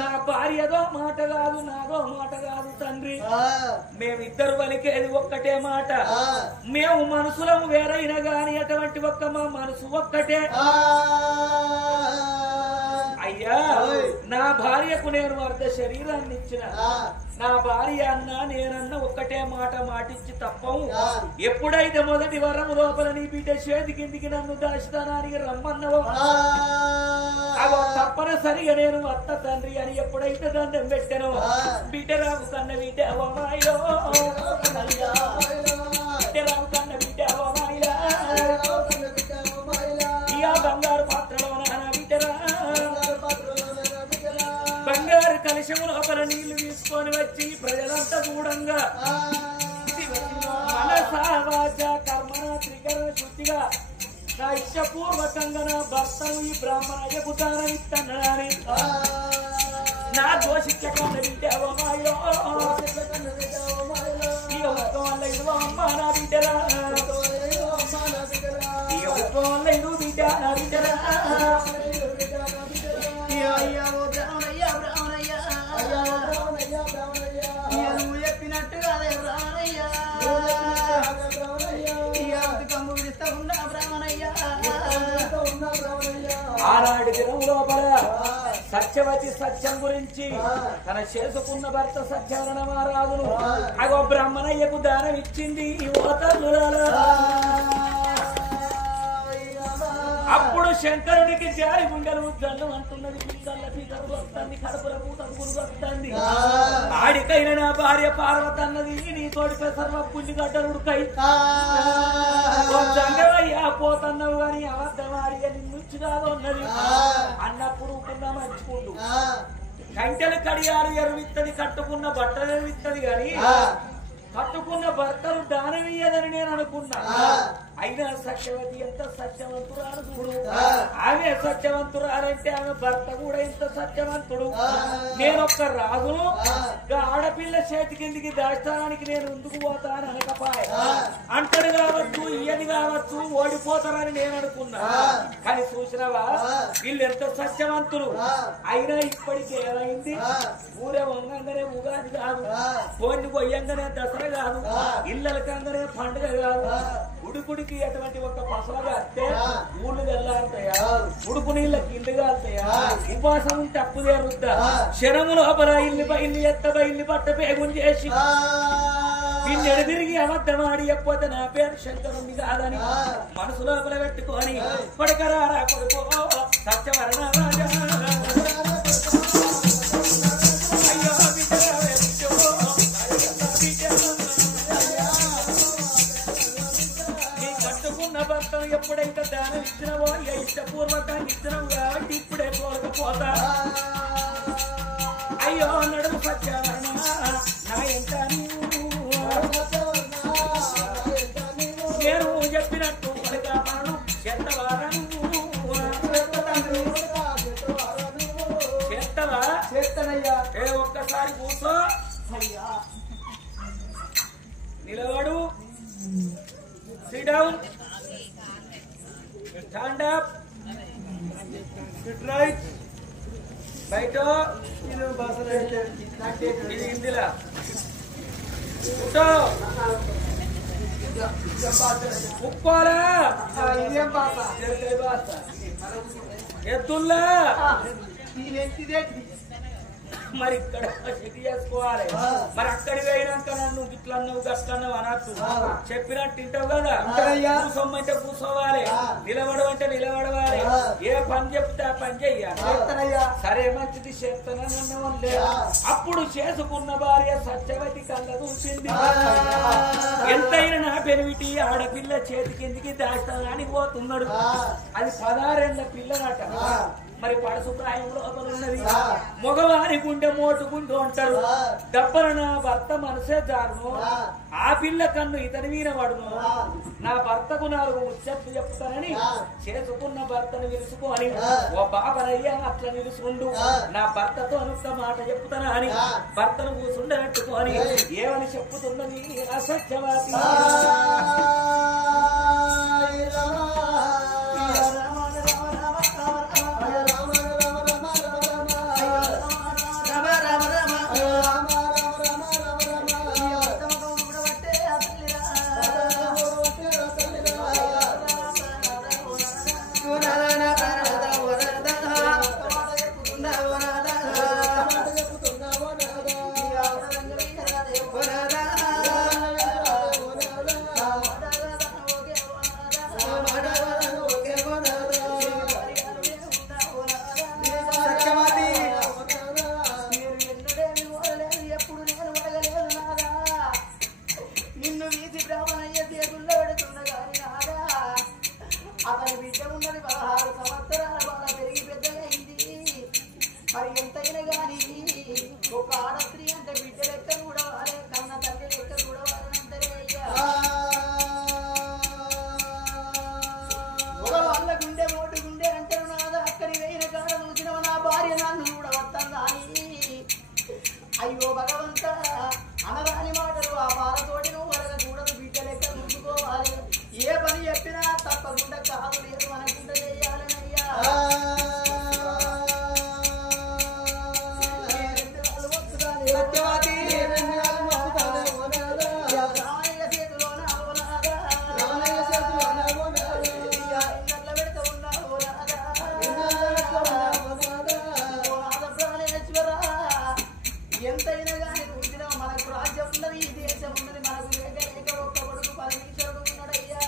నా భార్యదో మాట కాదు, నాదో మాట కాదు తండ్రి. మేమిద్దరు పలికేది ఒక్కటే మాట. మేము మనసులము వేరైనా గాని అటువంటి ఒక్క మా మనసు ఒక్కటే. అయ్యా నా భార్యకు నేను అర్ధ శరీరాన్ని ఇచ్చిన. నా భార్య అన్న నేనన్న ఒక్కటే మాట మాటిచ్చి తప్పము. ఎప్పుడైతే మొదటి వరం లోపల నీ బిడ్డ చేతి కిందికి నన్ను దాచితనానికి రమ్మన్నవో అగో తప్పనిసరిగా నేను వస్తా తండ్రి అని ఎప్పుడైతే దండం పెట్టానో బిడ్డ రావు కన్న బిడ్డ ఓమాయిలో, బిడ్డ రావు కన్న బిడ్డ ఓమాయిలా, ఇక బంగారు పాత్రలో నా బిడ్డరా బంగారు కలశము లోపల నీళ్లు తీసుకొని వచ్చి ప్రజలంతా చూడంగా మనసా వాచ కర్మణ త్రికరణ శుద్ధిగా నా ఇష్టపూర్వకంగా నా భర్తను ఈ బ్రాహ్మణయ్యకు దానం ఇస్తానని నా దోషించకుండా బిడ్డ అవమాయో ఇక ఉత్తం వల్ల ఇదిగో అమ్మ నా బిడ్డరా, ఇక ఉత్తం వల్ల ఇదు బిడ్డ నా బిడ్డరా. నువ్వు చెప్పినట్టుగా బ్రాహ్మణయ్యా కమ్ము విడిస్తా ఉన్నా బ్రాహ్మణయ్యా. ఆనాటి దినం లోపల సత్యవతి సత్యం గురించి తన చేసుకున్న భర్త సత్యవరణ మహారాజును అగో బ్రాహ్మణయ్యకు దానం ఇచ్చింది. అప్పుడు శంకరుడికి జారి గుండెలు జల్లం అంటున్నది, పిల్లల పీకరు వస్తుంది, కడుపుల పూత గురు వస్తుంది. ఆడికైనా నా భార్య పార్వతి అన్నది నీ తోడిపై సర్వ పుల్లి గడ్డలుడుకై జంగవయ్యా పోతున్నావు అని అబద్ధమాడి నిన్నుచ్చి కాదు అన్నది. అన్నప్పుడు మంచుకుండు కంటెలు కడియాలు ఎరువిత్తది, కట్టుకున్న బట్టలు ఎరువిత్తది గాని కట్టుకున్న భర్తలు దానమీయదని నేను అనుకున్నా. అయినా సత్యవతి ఎంత సత్యవంతురాలు చూడు. ఆమె సత్యవంతురాలంటే ఆమె భర్త కూడా ఎంత సత్యవంతుడు. నేనొక్క రాజును ఆడపిల్ల చేతి కిందికి దాస్తానికి నేను ముందుకు పోతాను అనకపాయ. అంటడు కావచ్చు, ఇయ్యది కావచ్చు, ఓడిపోతారని నేను అనుకున్నా. కానీ చూసినవా వీళ్ళు ఎంత సత్యవంతులు. అయినా ఇప్పటికి ఏమైంది? ఊరే వంగంగానే ఉగాది కాదు, కోడిని కొయ్యంగానే దసరా కాదు, ఇళ్ళకంగానే పండుగ కాదు. ఉడుకుడికి అటువంటి ఒక పసలగా వస్తే ఊళ్ళు తెల్లారుతాయా? ఉడుకు నీళ్ళకి ఇల్లు కాలుతాయా? ఉపాసం ఉంటే అప్పు జరుగుద్దా? క్షణము లోపల ఇల్లు ఇల్లు ఎత్తబ ఇల్లు పట్ట పేగుని చేసి నిన్నెడు తిరిగి అబద్ధమాడి ఎప్పతే నా పేరు శంకరుణ్ణి కాదని మనసు లోపల పెట్టుకొని కొడకరారా కొడుకో సత్యవరణ రాజా భర్తను ఎప్పుడైతే దానం ఇచ్చినవో ఇష్టపూర్వకంగా ఇచ్చినవు కాబట్టి ఇప్పుడే కోరకపోతా. అయ్యో నడుము సత్యవరణ నా ఎంత నేను చెప్పినట్టు పడగాను చెత్తవారను చేస్తావా? చేస్తానయ్యా. ఏ ఒక్కసారి కూర్చో, నిలబడు, sit down, stand up, sit right, బయట ఇది హిందీలా కూర్చో, ఉక్కోలా ఇదేం భాష? ఎత్తుల్లా మరి ఇక్కడ చెక్ చేసుకోవాలి. మరి అక్కడికి పోయినాక నన్ను ఇట్లా నువ్వు గట్లన్నావు అనద్దు. చెప్పినట్టు తింటావు కదా, కూసోమంటే కూసోవాలి, నిలబడమంటే నిలబడవాలి, ఏ పని చెప్తే ఆ పని చెయ్యాలి. సరే మంచిది చేస్తానన్న లేదు. అప్పుడు చేసుకున్న భార్య సత్యవతి కళ్ళ చూసింది. ఎంతైనా నా పెనిమిటి ఆడపిల్ల చేతి కిందికి దాస్తానికి పోతున్నాడు. అది 16 ఏళ్ల పిల్లనట. మరి పడసు ప్రాయం లోపల ఉన్నది. మగవారి గుండె మోటుకుంటూ అంటారు. దప్పన నా భర్త మనసే జారును, ఆ పిల్ల కన్ను ఇతని మీద పడును. నా భర్తకు 4 ముచ్చట్లు చెప్తానని చేసుకున్న భర్తను విలుసుకొని, ఓ బాబనయ్యా అట్లా నిలుసుకుండు, నా భర్తతో ఒక్క మాట చెప్తానా అని భర్తను కూసుండబెట్టుకొని ఏమని చెప్పుతున్నది అసత్యవాది. అయ్యో భగవంత అనరాని మాటలు ఆ బాలతోటి నువ్వు వరగకూడదు, బిడ్డ లెక్క చూసుకోవాలి. ఏ పని చెప్పినా తప్పకుండా కాదు లేదు అనుకుంటే చేయాలనయ్యా. ఎంతైనా కానీ ఉందినా మనకు రాజ్యం ఉన్నది, ఈ దేశం ఉన్నది, మనకు లేక ఒక్క కొడుకు పరమేశ్వరుడు ఉన్నాడయ్యా.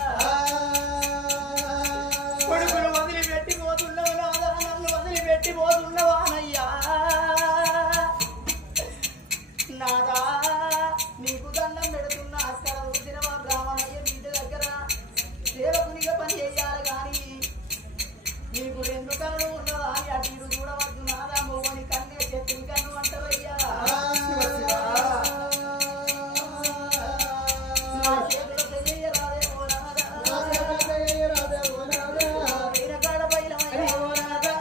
కొడుకును వదిలిపెట్టి పోతున్నావు నాదా, నన్ను వదిలిపెట్టి పోతున్నావానయ్యా. నాదా నీకు దండం పెడుతున్నా, అక్కడ వచ్చిన మా బ్రాహ్మణయ్య ఇంటి దగ్గర సేవకునిగా పని చేయాలి కానీ నీకు 2 కళ్ళు ఉన్నదా అని అటు ఇటు చూడవద్దు నాదా. మొగని కన్నే చెట్టుని కన్ను అంటావయ్యా. నా చేతులు తెలియరాదేమో నాదా, వీర కాడ బయలమయ్యా ఓ నాదా,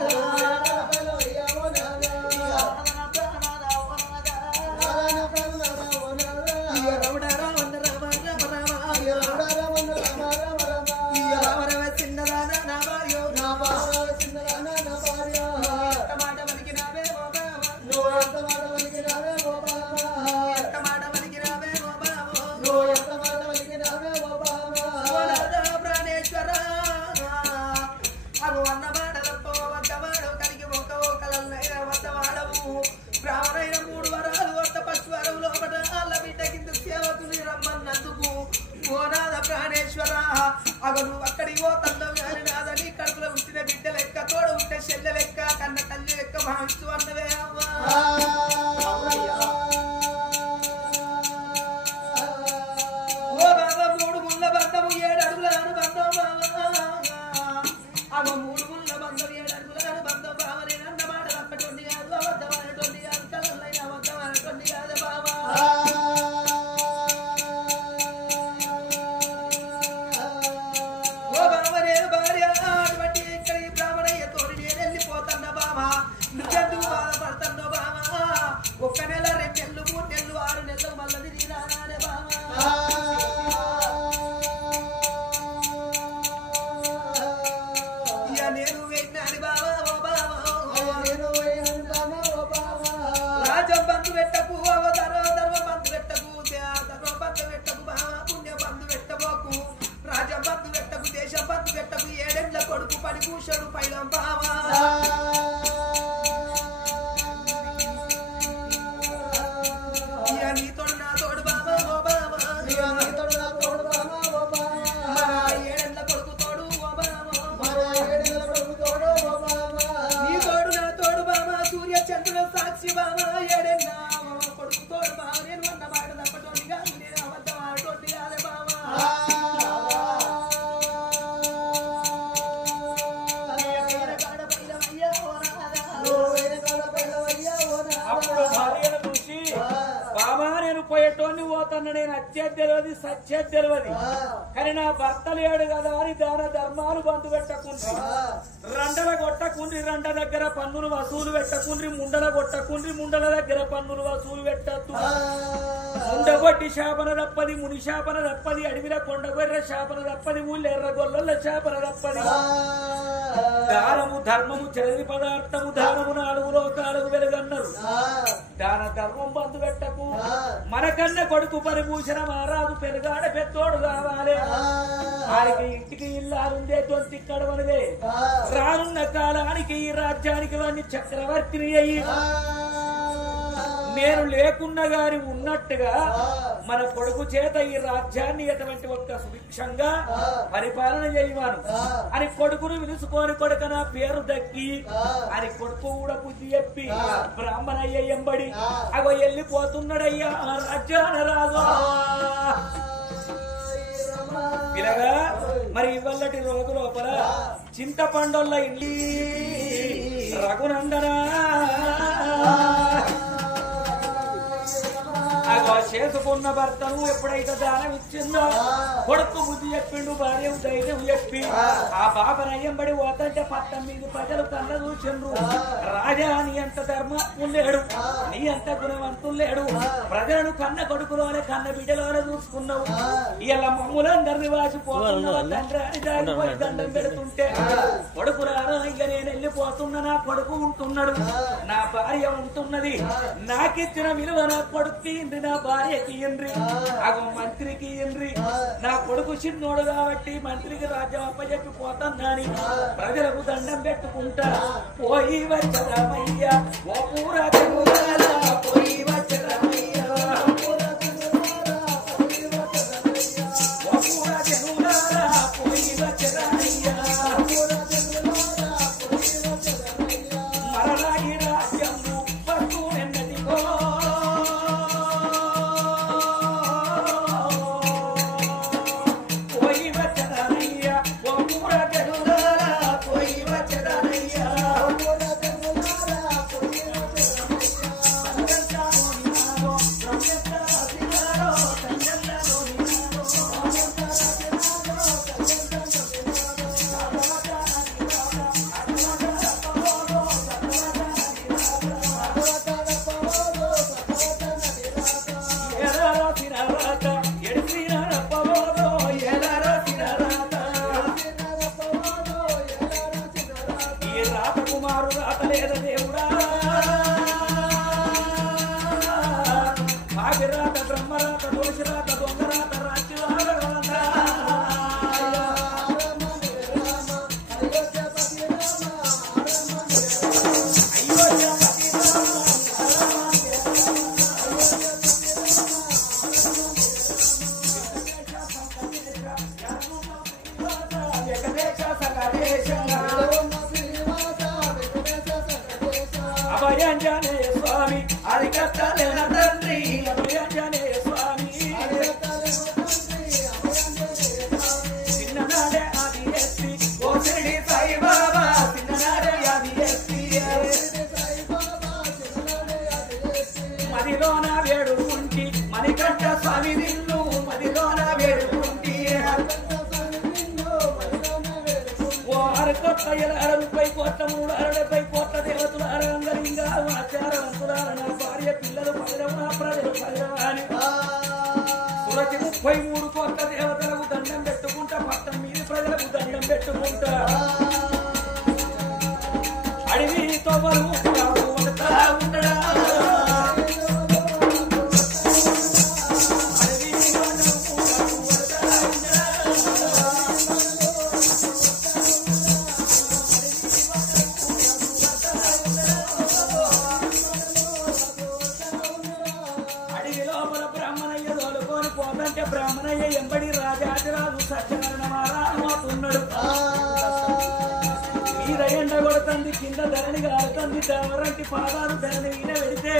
బ్రాహ్మణైన 3 వరాలు వద్ద పశువరం లోపల అల్ల బిడ్డ కింద సేవకుని రమ్మన్నందుకు ఓ నాద ప్రాణేశ్వర అగను అక్కడికి పోతందం కానీ నాదని కడుపులో ఉంచిన బిడ్డ లెక్క తోడు ఉంటే చెల్లె లెక్క కన్న తల్లి లెక్క భావిస్తూ అన్నవే అవ్వా. ఓ బాబా 3 ముళ్ళ బంధము 7 అడుగుల అనుబంధం బాబా. అగో 3 ముళ్ళ బంధం 7 అడుగుల అనుబంధం బాబా. నేను అన్న మాట తప్పటోండి కాదు, అబద్ధమైనటువంటి కాదు, కళ్ళైన అబద్ధమైనటువంటి కాదు బాబా. ఓ నేను పోయేటోని పోతున్నా, నేను వచ్చేది తెలియదు సచ్చేది తెలియదు, కానీ నా భర్త లేడు కదా అని దాన ధర్మాలు బంధు పెట్టకుండ్రి, రండల కొట్టకుండ్రి, రండ దగ్గర పన్నులు వసూలు పెట్టకుండ్రి, ముండల కొట్టకుండ్రి, ముండల దగ్గర పన్నులు వసూలు పెట్టద్దు, ఉండగొట్టి శాపన తప్పది, ముని శాపన తప్పది, అడవిల కొండగొర్ర శాపన తప్పది, ఊళ్ళ ఎర్ర గొల్ల శాపన తప్పది. దానము ధర్మము చెరది పదార్థము, దానము 4 లోకాలకు వెలుగన్నారు. దాన ధర్మం బంధు పెట్టకు, మనకన్న కొడుకు పరిభూషణ మహారాజు పెరుగాడ పెద్దోడు కావాలి, వారికి ఇంటికి ఇల్లాలుందే తొంతి కడవనిదే, రానున్న కాలానికి ఈ రాజ్యానికి వాడిని చక్రవర్తిని అయ్యి నేను లేకున్నా గాని ఉన్నట్టుగా మన కొడుకు చేత ఈ రాజ్యాన్ని ఎటువంటి ఒక్క సుభిక్షంగా పరిపాలన చేయవాను అని కొడుకును విలుసుకొని కొడుక నా పేరు దక్కి అని కొడుకు కూడా బుద్ధి చెప్పి బ్రాహ్మణయ్య ఎంబడి అగో వెళ్ళిపోతున్నాడయ్యా ఆ రాజ్యాన రాజా. ఇలాగా మరి ఇవల్లటి రోజు లోపల చింతపండోళ్ళ ఇంటి రఘునందనా చేసుకున్న భర్తను ఎప్పుడైతే దానం ఇచ్చిందో కొడుకు బుద్ధి చెప్పిండు, భార్య ధైర్యం చెప్పి ఆ బాబను అయ్యంబడి పోతంటే పట్టం మీద ప్రజలు కళ్ళ చూసిండ్రు. రాజా నీ అంత ధర్మం లేడు, నీ అంత గుణవంతులు లేడు, ప్రజలను కన్న కొడుకులోనే కన్న బిడ్డలోనే చూసుకున్నావు, ఇలా మమ్ములందరినీ వాసిపోతున్నావు తండ్రి అని దానిపోయి దండం పెడుతుంటే కొడుకు రాను ఇక నేను వెళ్ళిపోతున్నా, నా కొడుకు ఉంటున్నాడు, నా భార్య ఉంటున్నది, నాకిచ్చిన విలువ నా కొడుకు నా భార్యకి ఇయ్యండ్రి, అగో మంత్రికి ఇయ్యండ్రి, నా కొడుకు చిన్నోడు కాబట్టి మంత్రికి రాజ్యం అప్పచెప్పి పోతానని ప్రజలకు దండం పెట్టుకుంటా పోయి వచ్చరమయ్య ఓ పూరా పోయి వచ్చరమయ్య ఓ పూరా జనులారా పోయి వచ్చరమయ్య మరలాగి రాజ్యము పట్టు ఎన్నటికో అభయాంజనేయ స్వామి అది కట్టాలేన తండ్రి, అభయాంజనేయ స్వామి చిన్ననాడే అది ఎత్తి ఓ సిరి సాయి బాబా, చిన్ననాడే అది ఎత్తి మదిలోన వేడుకుంటి మణికంఠ స్వామి నిన్ను, మదిలోన వేడుకుంటి ఓ 6 కోట్ల 60 కోట్ల 360 కోట్ల దేవతల అరంగలింగా ఆచారవంతులార నా భార్య పిల్లలు పదిరమా ప్రజలు పదిరమాని సురకి 33 కోట్ల దేవతలకు దండం పెట్టుకుంటా, పట్టం మీద ప్రజలకు దండం పెట్టుకుంటా, అడవితో ఉండడా బ్రాహ్మణయ్య ఎంబడి రాజాదిరాజు సత్యనారాయణమారాయణమవుతున్నాడు. మీద ఎండ కొడుతుంది, కింద ధరణి కారుతుంది, దేవరంటి పాదాలు ధరణి మీద పెడితే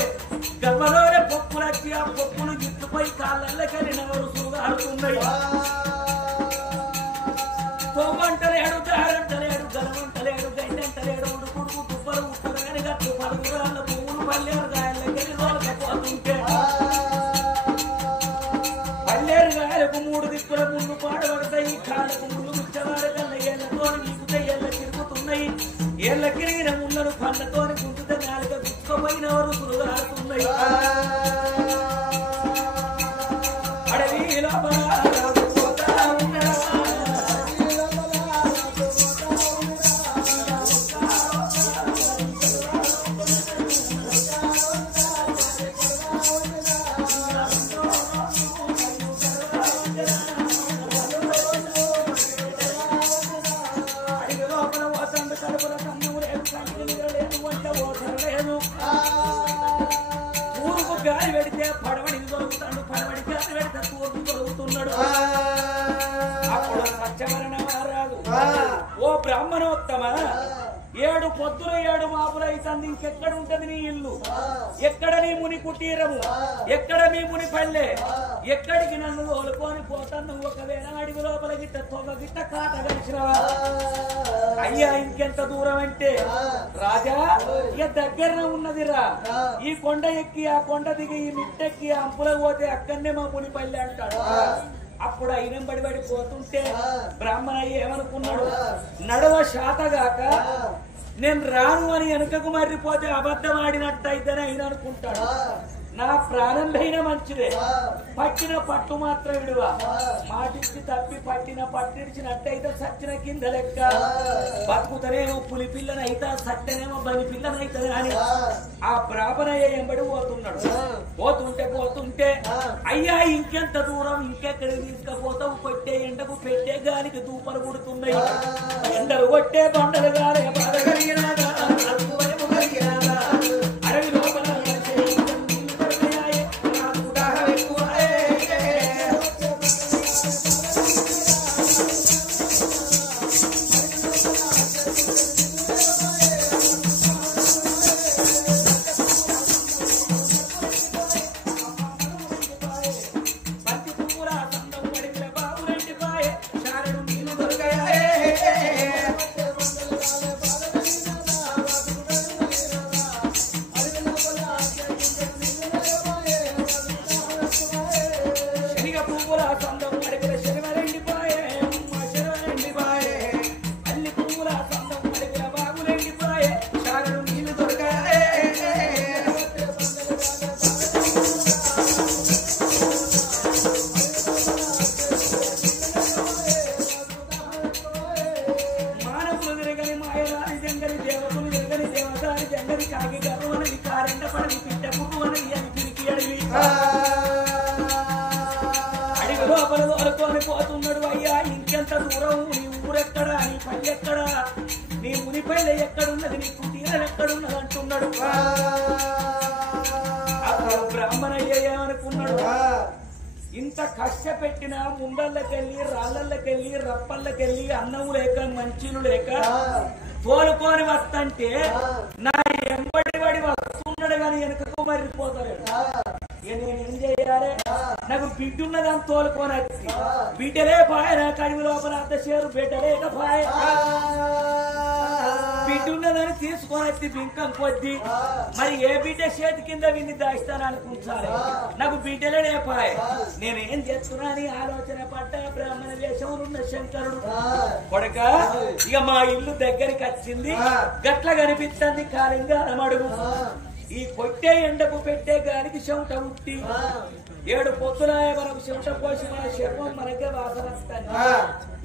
గవ్వలోనే పప్పులు వచ్చి ఆ పప్పులు గిట్టుపోయి కాళ్ళకి నవరు సూగాడుతున్నాయి. తొమ్మంటలేడు, దారంటలేడు, గలమంటలేడు, గంటంటలేడు, ఉడుకుడుకు తుప్పలు ఉత్తరగాని గట్టు 10 పువ్వులు పల్లెరు గాయలకి తోలకపోతుంటే పళ్ళతోని గుంటుత నాలుక గుచ్చుకోపోయినవారు పురుగారుతున్నాయి అడవి లోపల గాలి పెడితే పడవడికి దొరుకుతాడు పడవడి గాలి పెడితే తూర్పు దొరుకుతున్నాడు అప్పుడు సత్యమరణ రాదు ఓ బ్రాహ్మణోత్తమ 7 పొద్దుల 7 మాపులు అవుతుంది ఇంకెక్కడ ఉంటది నీ ఇల్లు ఎక్కడ నీ ముని కుటీరము ఎక్కడ మీ ముని పల్లె ఎక్కడికి నన్ను తోలుకొని పోతాను ఒకవేళ అడిగి లోపల గిట్ట తొగ గిట్ట కాట కలిసినవా అయ్యా ఇంకెంత దూరం అంటే రాజా ఇక దగ్గరనే ఉన్నదిరా ఈ కొండ ఎక్కి ఆ కొండ దిగి ఈ మిట్టెక్కి అంపుల పోతే అక్కడనే మా ముని పల్లె అంటాడు అప్పుడు అయినం బడి పోతుంటే బ్రాహ్మణయ్య ఏమనుకున్నాడు నడవ శాతగాక నేను రాను అని వెనుకకు మర్రిపోతే అబద్ధం ఆడినట్టయితేనే అయిన అనుకుంటాడు నా ప్రాణం అయినా మంచిదే పట్టిన పట్టు మాత్రం విడువ మాటిచ్చి తప్పి పట్టిన పట్టిడిచినట్టయితే సచ్చిన కింద లెక్క బతుకుతనేమో పులి పిల్లనైతా సత్తనేమో బలి పిల్లనైతే అని ఆ బ్రాహ్మణయ్య ఎంబడి పోతుంటే అయ్యా ఇంకెంత దూరం ఇంకెక్కడికి తీసుకపోతావు కొట్టే ఎండకు పెట్టే గాలికి దూపలు కుడుతున్నాయి ఎండలు కొట్టే బండలు గాలే బాధ కలిగినాదా అడవి లోపల అడిగి లోపల దొరకొని పోతున్నాడు అయ్యా ఇంకెంత దూరం నీ ఊరెక్కడా నీ పల్లె ఎక్కడా నీ ముని పల్లె ఎక్కడున్నది నీ కుటీరం ఎక్కడున్నది అంటున్నాడు అప్పుడు బ్రాహ్మణయ్య ఏమనుకున్నాడు ఇంత కష్టపెట్టిన ముండళ్ళకెళ్ళి రాళ్ళకెళ్ళి రప్పళ్ళకెళ్ళి అన్నం లేక మంచిలు లేక తోలుకొని వస్తంటే నా ఎంబడి వస్తున్నాడు కానీ వెనకకు మర్రిపోతాడు నేనేం చేయాలి నాకు బిడ్డ ఉన్నదని తోలుకొని వచ్చి బిడ్డలే పాయ నా కడివి లోపల అంత చేరు బిడ్డలేక పాయ బిడ్డ ఉన్నదని తీసుకొని వచ్చి బింకం కొద్ది మరి ఏ బిడ్డ చేతి కింద విన్ని దాస్తాను అనుకుంటారు నాకు బిడ్డలే పాయ నేనేం చేస్తున్నా అని ఆలోచన పడ్డ బ్రాహ్మణ వేషంలో ఉన్న శంకరుడు కొడక ఇక మా ఇల్లు దగ్గరికి వచ్చింది గట్ల కనిపిస్తుంది కాలింగా అడుగు ఈ కొట్టే ఎండకు పెట్టే గాలికి చెమట ఉట్టి 7 పొద్దులాయ మనకు చెమట పోసి మన శర్మం మనకే వాసన వస్తాను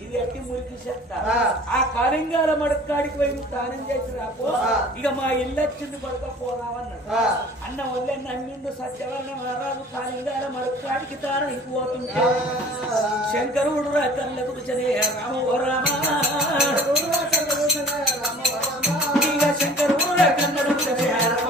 ఇది అట్టి మురికి చెత్త ఆ కాలింగాల మడక్కాడికి పోయి స్నానం చేసి రాపో ఇక మా ఇల్లు వచ్చింది పడకపోదామన్నాడు అన్న వల్లే నమ్మిండు సత్యవర్ణ మహారాజు కాలింగాల మడక్కాడికి తారానికి పోతుంటే శంకరుడు రకర్లకు కూర్చొని రామ రామ ఇక శంకరుడు రకర్లకు కూర్చొని రామ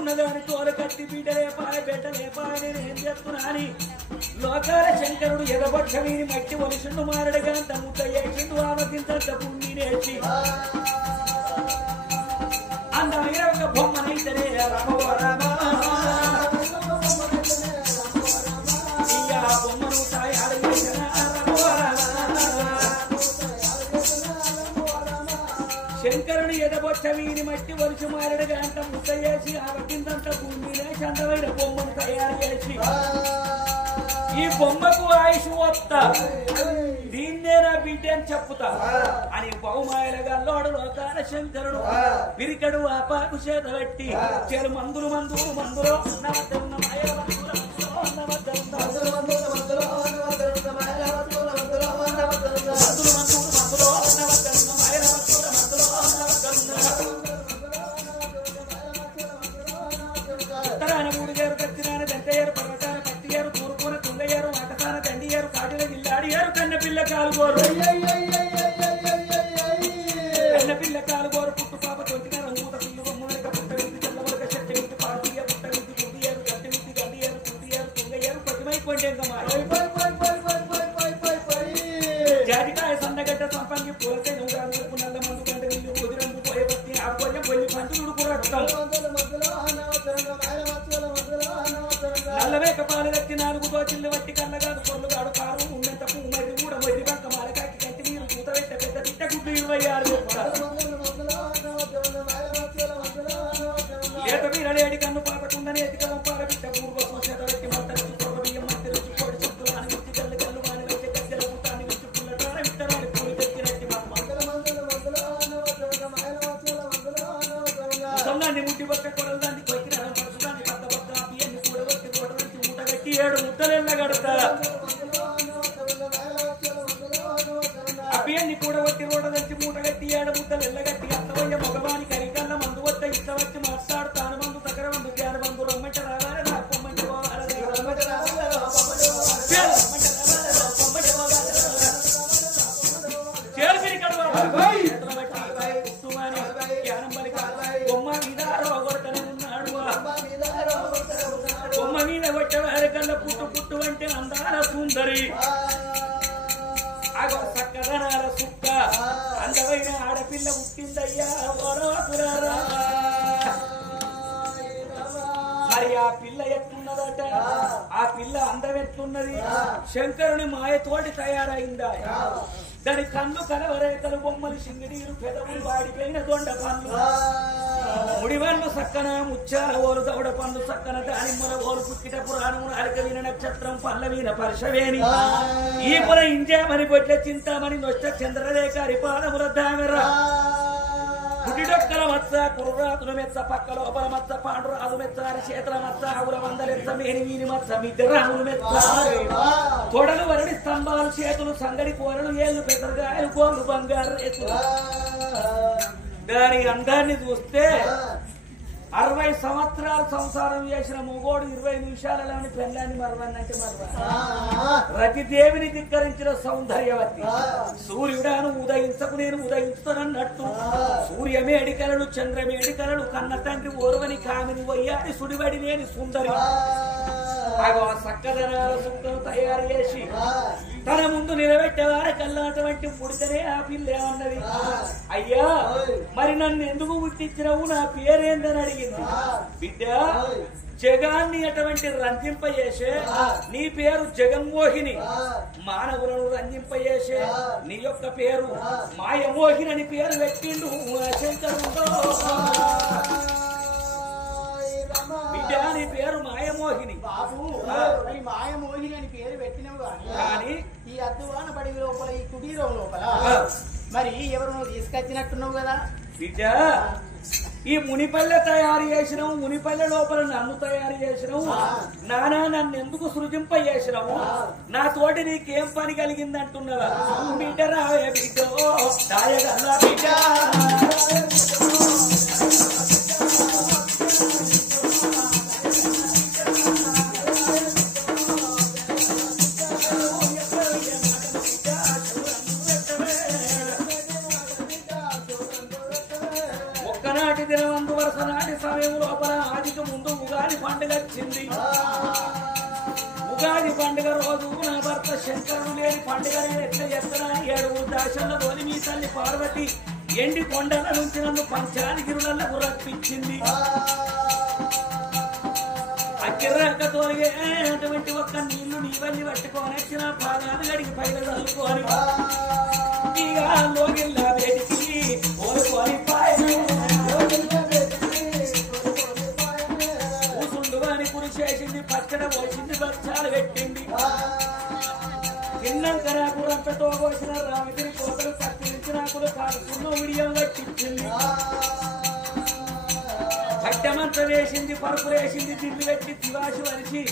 ఉన్నదాని తోలు కట్టి బిడ్డలేపాయ బిడ్డలేపాయ నేనేం చేస్తున్నా అని లోకాల శంకరుడు ఎగబొట్టమీని మట్టి వలసిండు మారడుగా తమ్ముత ఏసిండు ఆమతింత పుణ్యనేసి అందమైన ఒక బొమ్మనైతేనే రామో రామ బొమ్మను తాయాడు రామో రామ శంకరుని ఎదబొచ్చ వీని మట్టి వరుస మారడుగా అంత ముద్ద చేసి ఆ కిందంత భూమి చందమైన బొమ్మను తయారు చేసి ఈ బొమ్మకు ఆయుష్ వస్తా దీన్నే నా బిడ్డ అని చెప్పుతా అని బహుమాయలుగా లోడు లోకాల శంకరుడు పిరికడు ఆ పాకు చేత పెట్టి చెరు మందులు ఉత్తరాన మూడుగారు దక్షిణాన దంటయ్యారు పర్వతాన పట్టియారు తూర్పున తుంగయ్యారు ఆకసాన దండియారు కాటిన జిల్లాడియారు కన్న పిల్ల కాలుగోరు కన్న పిల్ల కాలుగోరు పుట్టు పాప తొంటిన రంగుత పిల్లు బొమ్మలక పుట్ట విద్ది చల్లవలక చెట్టు విద్ది పాటియ పుట్ట విద్ది కుండియారు గట్టి విద్ది గండియారు కుండియారు తుంగయ్యారు పతిమై కొండెంగమారు జాతికాయ సన్నగడ్డ సంపంగి పూలకై నూరాలు నల్ల మందు గంట విల్లు కుదిరందు పోయే పత్తి ఆపోయ పొల్లి పంతుడు కూడా నల్లవేక పాలు కట్టి 4 దోచిల్లు వట్టి కళ్ళగాడు పొల్లుగాడు కారు ఉన్నంత పువ్వు మర్రి కూడా మొర్రి పక్క మాలకాకి కంటి నీరు పూత పెట్ట పెద్ద తిట్ట గుడ్డు 26 లేత వీరలేడి కన్ను పాపకుండానే ఎతిక వంపాల బిడ్డ పూర్వ సూచత పెట్టి మంతరించి పొగ బియ్యం మధ్య రుచి పొడి చుట్టూ అని విచ్చి కళ్ళు కళ్ళు మాని వచ్చి గద్దెల పుట్టాన్ని విచ్చి పుల్లటాన విత్తనాన్ని పూలు తెచ్చినట్టి ముసల్లాన్ని ముట్టి పక్క కొడలదాన్ని కొక్కిన పరచుదాన్ని పక్క పక్క బియ్యాన్ని కూడగొట్టి కొడగొట్టి మూట కట్టి 7 ముద్దలెల్ల గడతా ఆ బియ్యాన్ని కూడగొట్టి రోడదచ్చి మూట కట్టి 7 ముద్దలు ఎల్లగట్టి అత్తవయ్య మగవాని కరికల్ల మందు వద్ద ఇట్ట వచ్చి మాట్లాడు తాను మందు దగ్గర మందు గ్యార మందు రమ్మంట రావాలి నా పొమ్మంట పోవాలి చేరుపిరి కడవాలి జ్ఞానం బలి బొమ్మ మీద రోగొడతనే ఉన్నాడు బొమ్మ మీద కొట్టవారి కల్లా పుట్టు అంటే అందాల సుందరి అగో సక్కదనాల సుక్క అందమైన ఆడపిల్ల పుట్టిందయ్యా వరవకురారా మరి ఆ పిల్ల ఎట్లున్నదట ఆ పిల్ల అందం ఎట్లున్నది శంకరుని మాయతోటి తయారైందా దాని కన్ను కలవరేకలు బొమ్మలు సింగిడీలు పెదవులు వాడిపోయిన దొండ పనులు ముడివన్ను సక్కన ముచ్చాల ఓరు దౌడ పండు సక్కన దానిమ్మల ఓరు పుట్టిట పురాణమును అరకవిన నక్షత్రం పల్లవీన పరశవేని ఈ పుల ఇంజామని గొడ్ల చింతామని నొష్ట చంద్రరేఖ హరిపాదముల దామెర పుట్టిడొక్కల మచ్చ కుర్రాతుల మెచ్చ పక్క లోపల మచ్చ పాండురాజు మెచ్చ అని చేతుల మచ్చ ఆవుల మందలెచ్చ మేని వీని మచ్చ మిద్దరాములు మెచ్చ తొడలు వరడి స్తంభాలు చేతులు సంగడి కూరలు ఏళ్ళు పెద్దగాయలు కోళ్ళు బంగారు రేతులు దాని అందాన్ని చూస్తే 60 సంవత్సరాలు సంసారం చేసిన మొగోడు 20 నిమిషాలలోని పెళ్ళాన్ని మరవన్నంటే మరవ రతిదేవిని ధిక్కరించిన సౌందర్యవతి సూర్యుడాను ఉదయించకు నేను ఉదయించుతానన్నట్టు సూర్యమేడికలడు చంద్రమేడికలడు కన్న తండ్రి ఓర్వని కామిని వయ్యాడి సుడిబడి లేని సుందరి అగో సక్కదనాల సుక్కను తయారు చేసి తన ముందు నిలబెట్టేవారే కల్లాటువంటి పుడితేనే ఆ పిల్ల ఏమన్నది అయ్యా మరి నన్ను ఎందుకు పుట్టించినవు నా పేరేందని అడిగింది బిడ్డ జగాన్ని అటువంటి రంజింపజేసే నీ పేరు జగన్మోహిని మానవులను రంజింపజేసే నీ యొక్క పేరు మాయమోహిని అని పేరు పెట్టిండు శంకరుడు బిడ్డ నీ పేరు మాయమోహిని బాబు మాయమోహిని అని పేరు పెట్టినవు కానీ ఈ అద్దువాన బడి లోపల ఈ కుటీరం లోపల మరి ఎవరు నువ్వు తీసుకొచ్చినట్టున్నావు కదా బిడ్డ ఈ మునిపల్లె తయారు చేసినావు మునిపల్లె లోపల నన్ను తయారు చేసినావు నానా నన్ను ఎందుకు సృజింప చేసినావు నా తోటి నీకేం పని కలిగిందంటున్నావా బిడ్డ రావే బిడ్డ దాయగల్లా బిడ్డ ఒక్కనాటి దినవందు వరుస నాటి సమయం లోపల ఆదికి ముందు ఉగాది పండుగ వచ్చింది ఉగాది పండుగ రోజు నా భర్త శంకరుడు లేని పండుగ నేను ఎట్లా చేస్తున్నా 7 దాశంలోని మీ తల్లి పార్వతి ఎండి కొండల నుంచి నన్ను పంచాదిగిరులకు రప్పించింది అక్కిర్రాక తోలిగే అటువంటి ఒక్క నీళ్లు నీవల్లి పట్టుకొని వచ్చిన పాదాలు గడికి పైన చల్లుకొని ఇక లోగిల్లా వేడికి ఓలుకొని చేతితో కోసిన రామగిరి కోతలు కత్తిరించి నాకులు కాలుకున్న ఉడియం కట్టించింది పట్టమంతా వేసింది పరుపులు వేసింది దిల్లు పెట్టి తివాసి వలిసి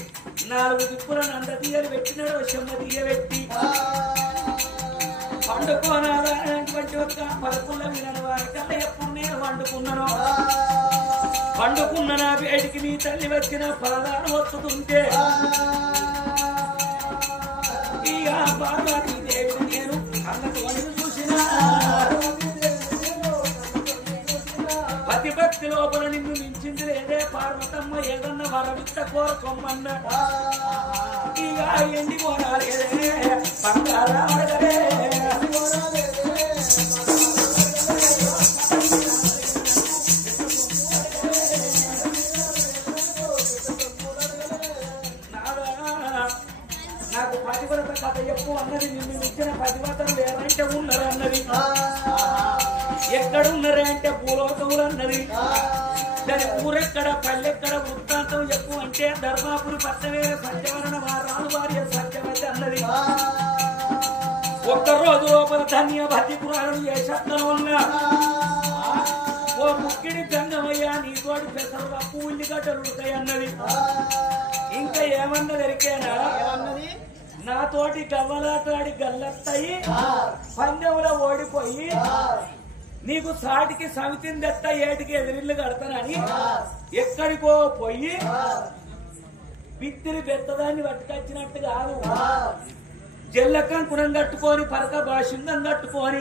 4 దిక్కుల నంద తీయలు పెట్టినాడు చెమ్మ తీయ పెట్టి పండుకోనాలటువంటి ఒక్క పలుకుల వినని వారికల్లా ఎప్పుడు నేను పండుకున్న నా బయటికి నీ తల్లి వచ్చిన పలదారు వస్తుంటే ఇక పార్వతీ దేవిని నేను కళ్ళకు వణికి చూసిన భక్తి లోపల నిన్ను మించింది లేదే పార్వతమ్మ ఏదన్నా వరవిత్త కోరుకోమన్నా ఇక ఎండి పోనాలేదే బంగారాడగలే నాకు పతివ్రత కథ చెప్పు అన్నది నిన్ను మించిన పతివ్రతలు లేరంటే ఉన్నారు అన్నది ఎక్కడున్నారే అంటే భూలోకములు అన్నది దాని ఊరెక్కడ పల్లెక్కడ వృత్తాంతం చెప్పు అంటే ధర్మాపురి పట్టవే సత్యవరణ వారాలు భార్య సత్యవతి అన్నది ఒక్కరోజు లోపల ధన్య భక్తి పురాణం ఏ శబ్దం ఉన్నా ఓ ముక్కిడి గంగమయ్యా నీతోటి పెసరు పప్పు ఉల్లిగడ్డలు ఉడతాయి అన్నది ఇంకా ఏమన్నా దొరికేనా నాతోటి గవ్వలాటాడి గల్లత్తాయి పందెంలో ఓడిపోయి నీకు సాటికి సమితిని తెత్త ఏటికి ఎదిరిల్లు కడతానని ఎక్కడికో పోయి బిత్తిరి బెత్తదాన్ని పట్టుకొచ్చినట్టు కాదు జల్లకం కురం కట్టుకొని పరక భాషింగం కట్టుకొని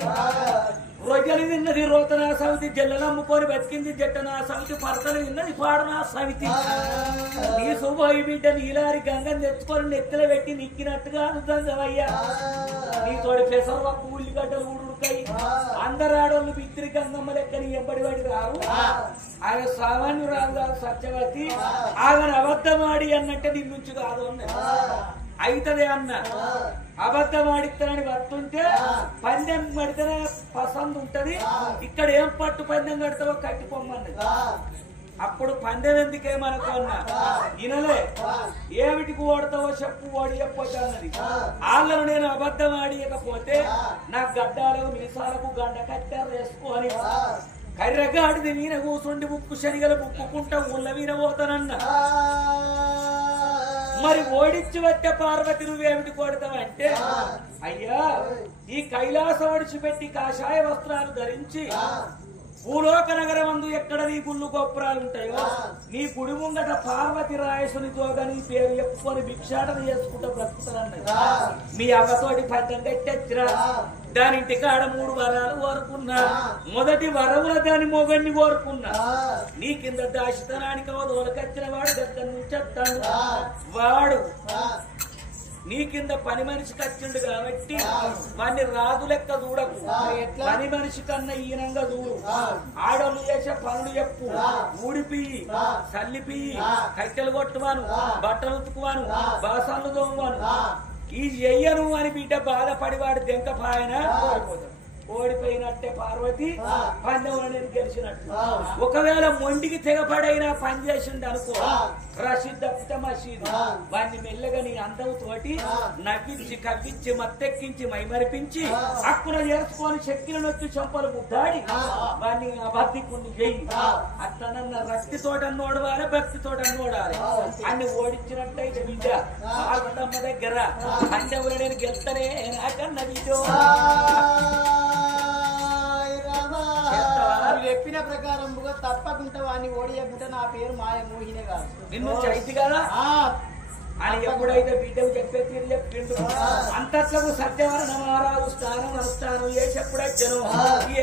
రొయ్యలు తిన్నది రోతనా సమితి జల్లలు అమ్ముకొని బతికింది జట్టనా సమితి పరకలు తిన్నది పాడనా సమితి నీ శుభోయి బిడ్డ నీలారి గంగం తెచ్చుకొని నెత్తలు పెట్టి నిక్కినట్టుగా అనుదంగమయ్యా నీతోడి పెసరపప్పు ఉల్లిగడ్డలు ఊడుకాయి అందరు ఆడోళ్ళు బిత్తిరి గంగమ్మ లెక్కని ఎంబడి పడి రావు ఆయన సామాన్యురాలు కాదు సత్యవతి ఆయన అబద్ధమాడి అన్నట్టే నీ నుంచి కాదు అన్నది అయితదే అన్న అబద్ధం ఆడిస్తానని వస్తుంటే పందెం కడితేనే పసందు ఉంటది ఇక్కడ ఏం పట్టు పందెం కడతావో కట్టిపోమన్నది అప్పుడు పందెం ఎందుకేమనుకో అన్నా ఇనలే ఏమిటికి ఓడతావో చెప్పు ఓడి చెప్పొచ్చు అన్నది వాళ్ళను నేను అబద్ధం ఆడియకపోతే నా గడ్డాలకు మీసాలకు గండ కట్టారు వేసుకొని కర్రగాడిది వీణ కూసుండి ముక్కు శనిగలు ముక్కుకుంటా ఊళ్ళ వీణ పోతానన్న మరి ఓడించి వచ్చే పార్వతి నువ్వేమిటి కొడతావంటే అయ్యా ఈ కైలాసం ఒడిచిపెట్టి కాషాయ వస్త్రాలు ధరించి భూలోక నగరమందు ఎక్కడ నీ గుళ్ళు గోపురాలు ఉంటాయో నీ గుడి ముంగట పార్వతి రాయసునితో నీ పేరు చెప్పుకొని భిక్షాటన చేసుకుంటూ బ్రతుకుతానన్నది మీ అవ్వతోటి పద్దం కట్టెచ్చిరా దానింటి కాడ 3 వరాలు కోరుకున్నా మొదటి వరముల దాని మొగన్ని కోరుకున్నా నీ కింద దాశితనానికి దోలకచ్చిన వాడు దగ్గర నుంచి వస్తాడు వాడు నీ కింద పని మనిషికి వచ్చిండు కాబట్టి వాడిని రాజు లెక్క చూడకు పని మనిషి కన్నా ఈనంగా చూడు ఆడోళ్ళు చేసే పనులు చెప్పు ఊడిపియ్యి చల్లిపియ్యి కట్టెలు కొట్టువాను బట్టలు ఉతుకువాను బాసాలు తోమువాను ఈ చెయ్యను అని బిడ్డ బాధపడి వాడు దెంకపాయన ఓడిపోయినట్టే పార్వతి పందెంలో నేను గెలిచినట్టు ఒకవేళ మొండికి తెగపడైనా పని చేసిండు అనుకో రషీద్ తప్పితే మసీదు వాడిని మెల్లగా నీ అందవుతోటి నవ్వించి కవ్వించి మత్తెక్కించి మైమరిపించి హక్కున చేసుకొని శక్తులను వచ్చి చెంపలు ముద్దాడి వాడిని అబద్ధికుని చేయి అట్లనన్న రక్తితోట నోడవాలి భక్తితోట నోడాలి అన్ని ఓడించినట్టయితే బిడ్డ పార్వతమ్మ దగ్గర పందెంలో నేను గెలుస్తానే నాకన్న బిడ్డో చెప్పిన ప్రకారం తప్పకుండా వాడిని ఓడియకుంటే నా పేరు మాయ మోహినే కాదు నిన్ను చైతి కదా అని ఎప్పుడైతే బిడ్డకు చెప్పే తీరు చెప్పిండు అంతట్లకు సత్యవరణ మహారాజు స్థానం అనుష్ఠానం చేసి ఎప్పుడొచ్చాను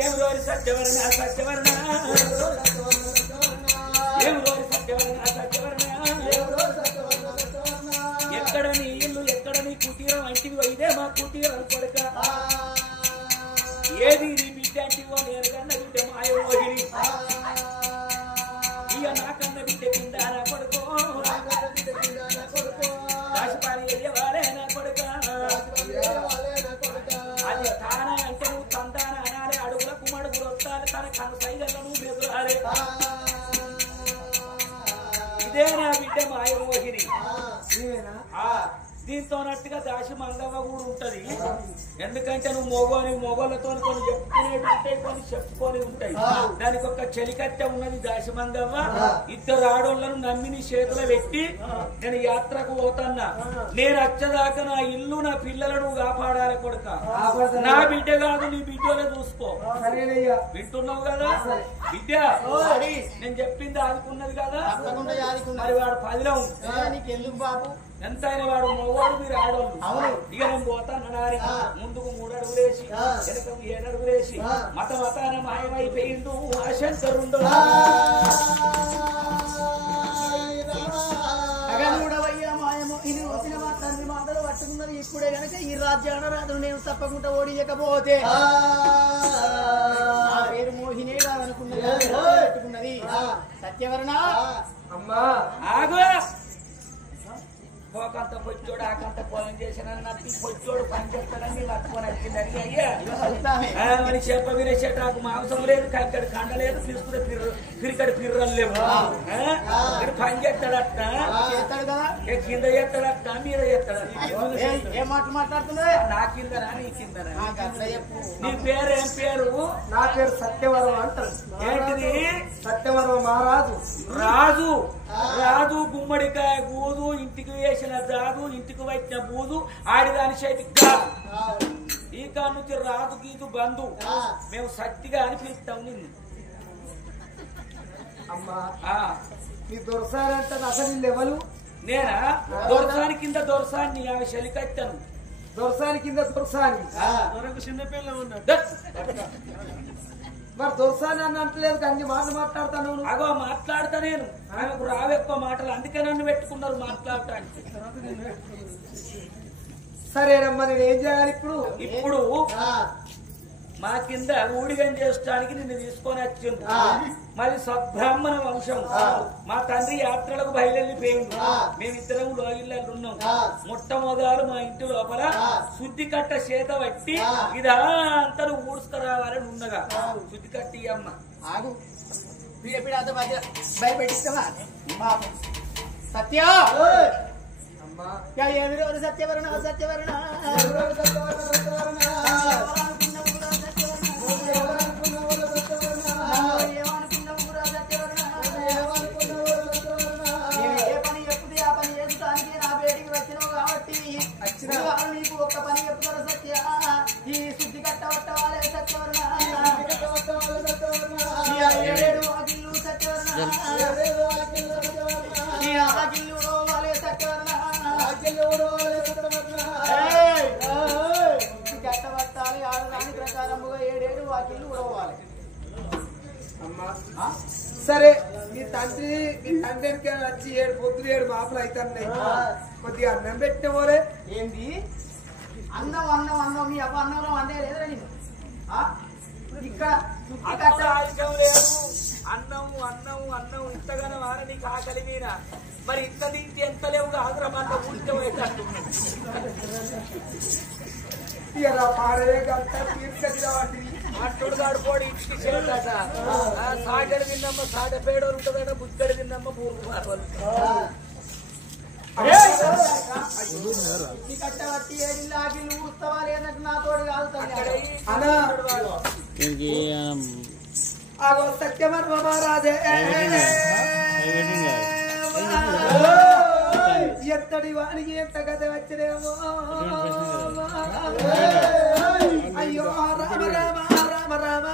ఏమి రోజు సత్యవరణ సత్యవరణ ఏమి రోజు సత్యవరణ సత్యవరణ ఎక్కడ నీ ఇల్లు ఎక్కడ నీ కుటీరం అంటివి ఇదే మా కుటీరం కొడుక ఏది నీ బిడ్డ అంటివో నేను కన్నా బిడ్డ మాయోగిరి ఇక నాకన్నా బిడ్డ కింద నా కొడుకో రాసిపాలి ఎయ్యవాలే నా కొడుక అది తాన అంటే నువ్వు తంతాన అనాలి అడుగులకు మడుగులు వస్తాను తన కను సైగల్లో నువ్వు బెదురాలి ఇదే నా బిడ్డ మాయోగిరి దీని నీతోనట్టుగా దాసి మంగవ్వ కూడా ఉంటది. ఎందుకంటే నువ్వు మొగోళ్ళతో కొన్ని చెప్పుకునేవి ఉంటాయి, కొన్ని చెప్పుకొని ఉంటాయి. దానికి ఒక చెలికత్తె ఉన్నది దాసి మంగవ్వ. ఇద్దరు ఆడోళ్లను నమ్మి నీ చేతిలో పెట్టి నేను యాత్రకు పోతున్నా. నేను వచ్చేదాకా నా ఇల్లు నా పిల్లలను కాపాడాలి కొడుక. నా బిడ్డ కాదు నీ బిడ్డలే చూసుకో. వింటున్నావు కదా బిడ్డ? నేను చెప్పింది ఆదుకున్నది కదా. మరి వాడు 10లో నీకెందుకు బాబు? ఎంతైనా వాడు మొగోడు, మీరు ఆడోళ్ళు. ఇక నేను పోతాను నారి. ముందుకు 3 అడుగులేసి వెనకకు 7 అడుగులేసి మతాన మాయమైపోయిండు అశంకరుండు. ఇది వచ్చిన మా తండ్రి మాటలు పట్టుకున్నది ఇప్పుడే కనుక ఈ రాజ్యాన రాజు నేను తప్పకుండా ఓడియకపోతే నా పేరు మోహినే కాదనుకున్నది. సత్యవరణ అమ్మా ఆగు. పోకంత పొచ్చోడు ఆకంత పొలం చేసిన పొచ్చోడు పని చేస్తాడని లక్కుని వచ్చిందని అయ్యా మరి చెప్ప వినేసేట నాకు మాంసం లేదు, కంకడి కండ లేదు, తీసుకునే పిరికడి పిర్రలు లేవు. పని చేస్తాడట, కింద చేస్తాడట, మీద చేస్తాడట. ఏం మాట మాట్లాడుతున్నా? నా కిందనా నీ కిందనా? నీ పేరు ఏం పేరు? నా పేరు సత్యవరం అంటారు. ఏంటిది? సత్యవరం మహారాజు. రాజు రాజు గుమ్మడికాయ గూదు, ఇంటికి వేసిన జాదు, ఇంటికి వచ్చిన బూదు, ఆడిదాని చేతికి కాదు. ఈ కాడ నుంచి రాజు గీదు బంధు. మేము శక్తిగా అని పిలుస్తాం నిన్ను. అమ్మా నీ దొరసారంటే అసలు లెవలు. నేనా? దొరసాని కింద దొరసాన్ని ఆమె చెలికత్తాను. దొరసాని కింద దొరసాని చిన్నపిల్ల ఉన్నాడు. మరి దొరసాని అని అంటలేదు, అన్ని మాటలు మాట్లాడతాను. అగో మాట్లాడతా నేను. ఆమెకు రావెక్కువ మాటలు, అందుకే నన్ను పెట్టుకున్నారు మాట్లాడటానికి. సరేనమ్మా నేను ఏం చేయాలి ఇప్పుడు? ఇప్పుడు మా కింద ఊడిగం చేయడానికి నిన్ను తీసుకొని వచ్చింది. మరి సద్బ్రాహ్మణ వంశం. మా తండ్రి యాత్రలకు బయలుదేరిపోయింది. మేమిద్దరం లోగిళ్ళలు ఉన్నాం. మొట్టమొదలు మా ఇంటి లోపల శుద్ధి కట్ట చేత పట్టి ఇదంతా ఊడ్చుకురావాలని ఉన్నగా శుద్ధి కట్టి అమ్మ. ఆగు భయపెట్టిస్తావా? సత్య అమ్మా ఏమి రోజు సత్యవరణ సత్యవరణ నీకు ఒక్క పని చెప్తారు సత్య. ఈ శుద్ధి కట్టబట్టవాలే సత్యవరణ. 7 ఆకిళ్ళు సత్యవరణ. ఈ ఆకిళ్ళు రోవాలే సత్యవరణ. శుద్ధి కట్టబట్టాలి. ఆడదాని ప్రకారముగా 7 ఆకిళ్ళు ఉడవాలి. అమ్మా సరే మీ తండ్రి వచ్చి 7 పొద్దులు 7 మాపలు అవుతున్నాయి. కొద్దిగా అన్నం పెట్టిన పోలే. ఏంది అన్నం అన్నం అన్నం? మీ అవ్వ అన్నంలో వండే లేదురా నీకు? ఇక్కడ ఆయుషం లేదు. అన్నం అన్నం అన్నం ఇంతగానో వార నీకు ఆకలి మీనా? మరి ఇంత తింటే ఎంత లేవుగా ఆగ్రహం ఊరికేటట్టు. ఇలా పాడే గంట తీర్చగా వాటిని అట్టుడు కాడుకోడి ఇంటికి చేరట. సాగడి తిన్నమ్మ సాగ పేడోరు ఉంటుందట, బుద్ధడి తిన్నమ్మ బూరు పారవాలి. కట్టబట్టి 7 ఆకిళ్ళు ఊస్తావా లేదన్నట్టు నాతోడు కాదు. సత్యవర్మ మహారాజే ఎంతటి వానికి ఎంత కథ వచ్చినేమో. అయ్యో రామ రామ రామ రామ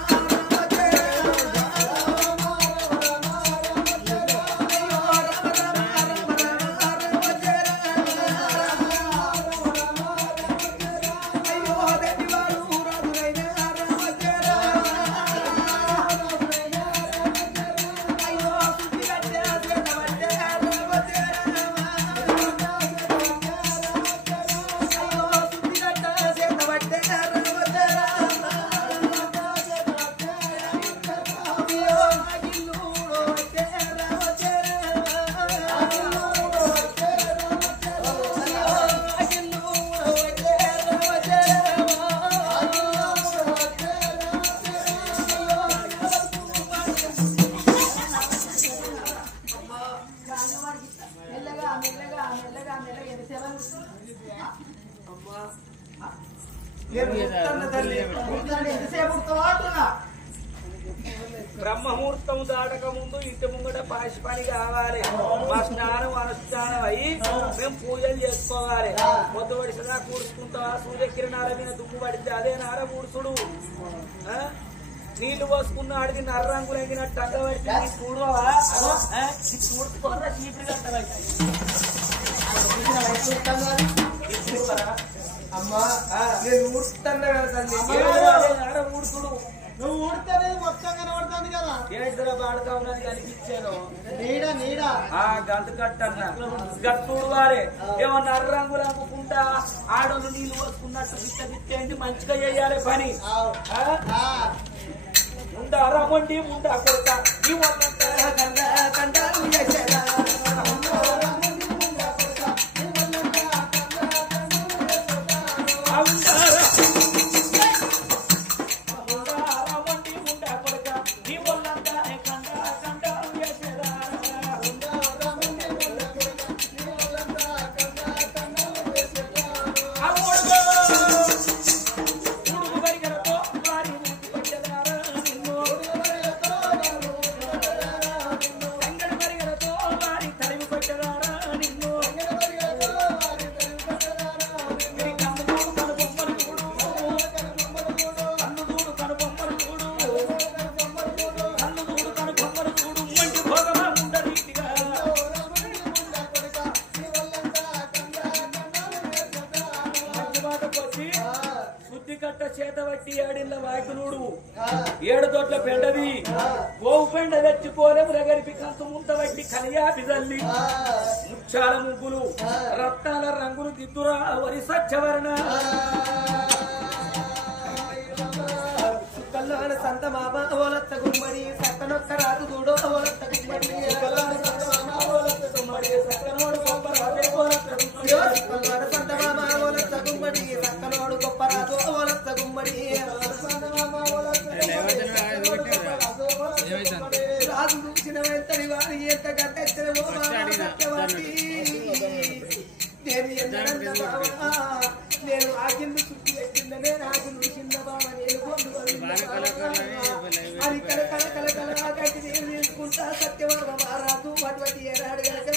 ఎంతసేపు ఉడతావా అంటున్నా బ్రహ్మముహూర్తం దాటక ముందు ఇంటి ముంగట పాసి పని కావాలి మా స్నానం అనుష్ఠానం అయ్యి మేము పూజలు చేసుకోవాలి పొద్దు పడిసదా కూర్చుకుంటావా సూర్యకిరణాల మీద దుమ్ము పడితే అదే నార కూర్చుడు నీళ్లు పోసుకున్న ఆడికి నర్ర రంగులు ఎగినట్టు అడ్డ పడితే చూడవా చూడుకోరా చీపురు కట్టవా అమ్మా నేను ఊడుతున్నా కదా తల్లి ఊడుతుడు నువ్వు ఊడితేనే మొత్తం కనబడుతుంది కదా ఏడుదల బాడుగా ఉన్నది కనిపించాను నీడ నీడ గంటు కట్టన్న గట్టుడు వారే ఏమన్నా రంగులు అమ్ముకుంటా ఆడోళ్ళు నీళ్లు పోసుకున్నట్టు బిట్ట బిట్టేంటి మంచిగా చేయాలి పని ముందా రమ్మండి ముందా కొడతా ఈ కండాలు చేసేదా ఏడు తోట్ల పెండది గోవు పెండ తెచ్చిపోలేము రగడిపి కంత ముంత వడ్డి కలియాపి తల్లి ముచ్చాల ముగ్గులు రత్నాల రంగులు దిద్దురా వరి సత్యవర్ణ కల్లాల సంత మామ ఓలత్త గుమ్మడి సక్కనొక్క రాదు దూడో ఓలత్త గుమ్మడి కల్లాల సంత మామ ఓలత్త గుమ్మడి సక్కనోడు గొప్ప రాజే ఓలత్త గుమ్మడి కల్లాల సంత మామ ఓలత్త గుమ్మడి సక్కనోడు గొప్ప రాజు ఓలత్త గుమ్మడి రాజు చూసిన వెంటని వారి ఎంత గడ్డెచ్చిన నేను ఎంత నేను ఆగింది చుట్టూ ఎక్కిందనే రాజు చూసిన బాబా నేను అది కల గట్టి నేను తీసుకుంటా సత్యవర్మ మహారాజు అటువంటి ఏనాడు కనుక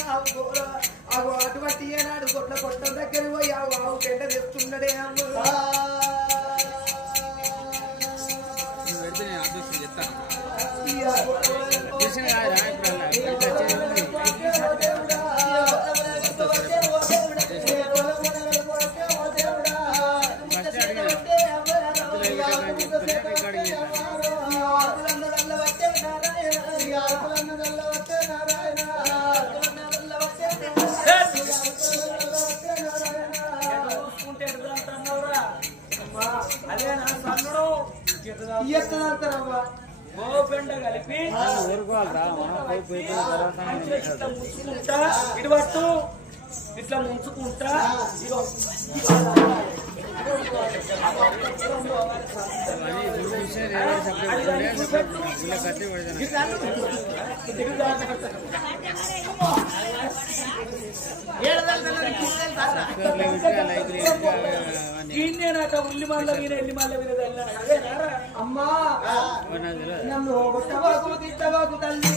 అటువంటి ఏనాడు కొట్టం దగ్గర పోయి ఆవు పెంట తెస్తున్నాడే అమ్మ గోపెండ కలిపి ఇటు పట్టు ఇట్లా ముంచుకుంటా ఈయనట ఉల్లి మల్ల మీద ఎల్లి మల్ల మీద అదేనారా అమ్మా నన్ను కొట్టబాకు తిట్టబాకు తల్లి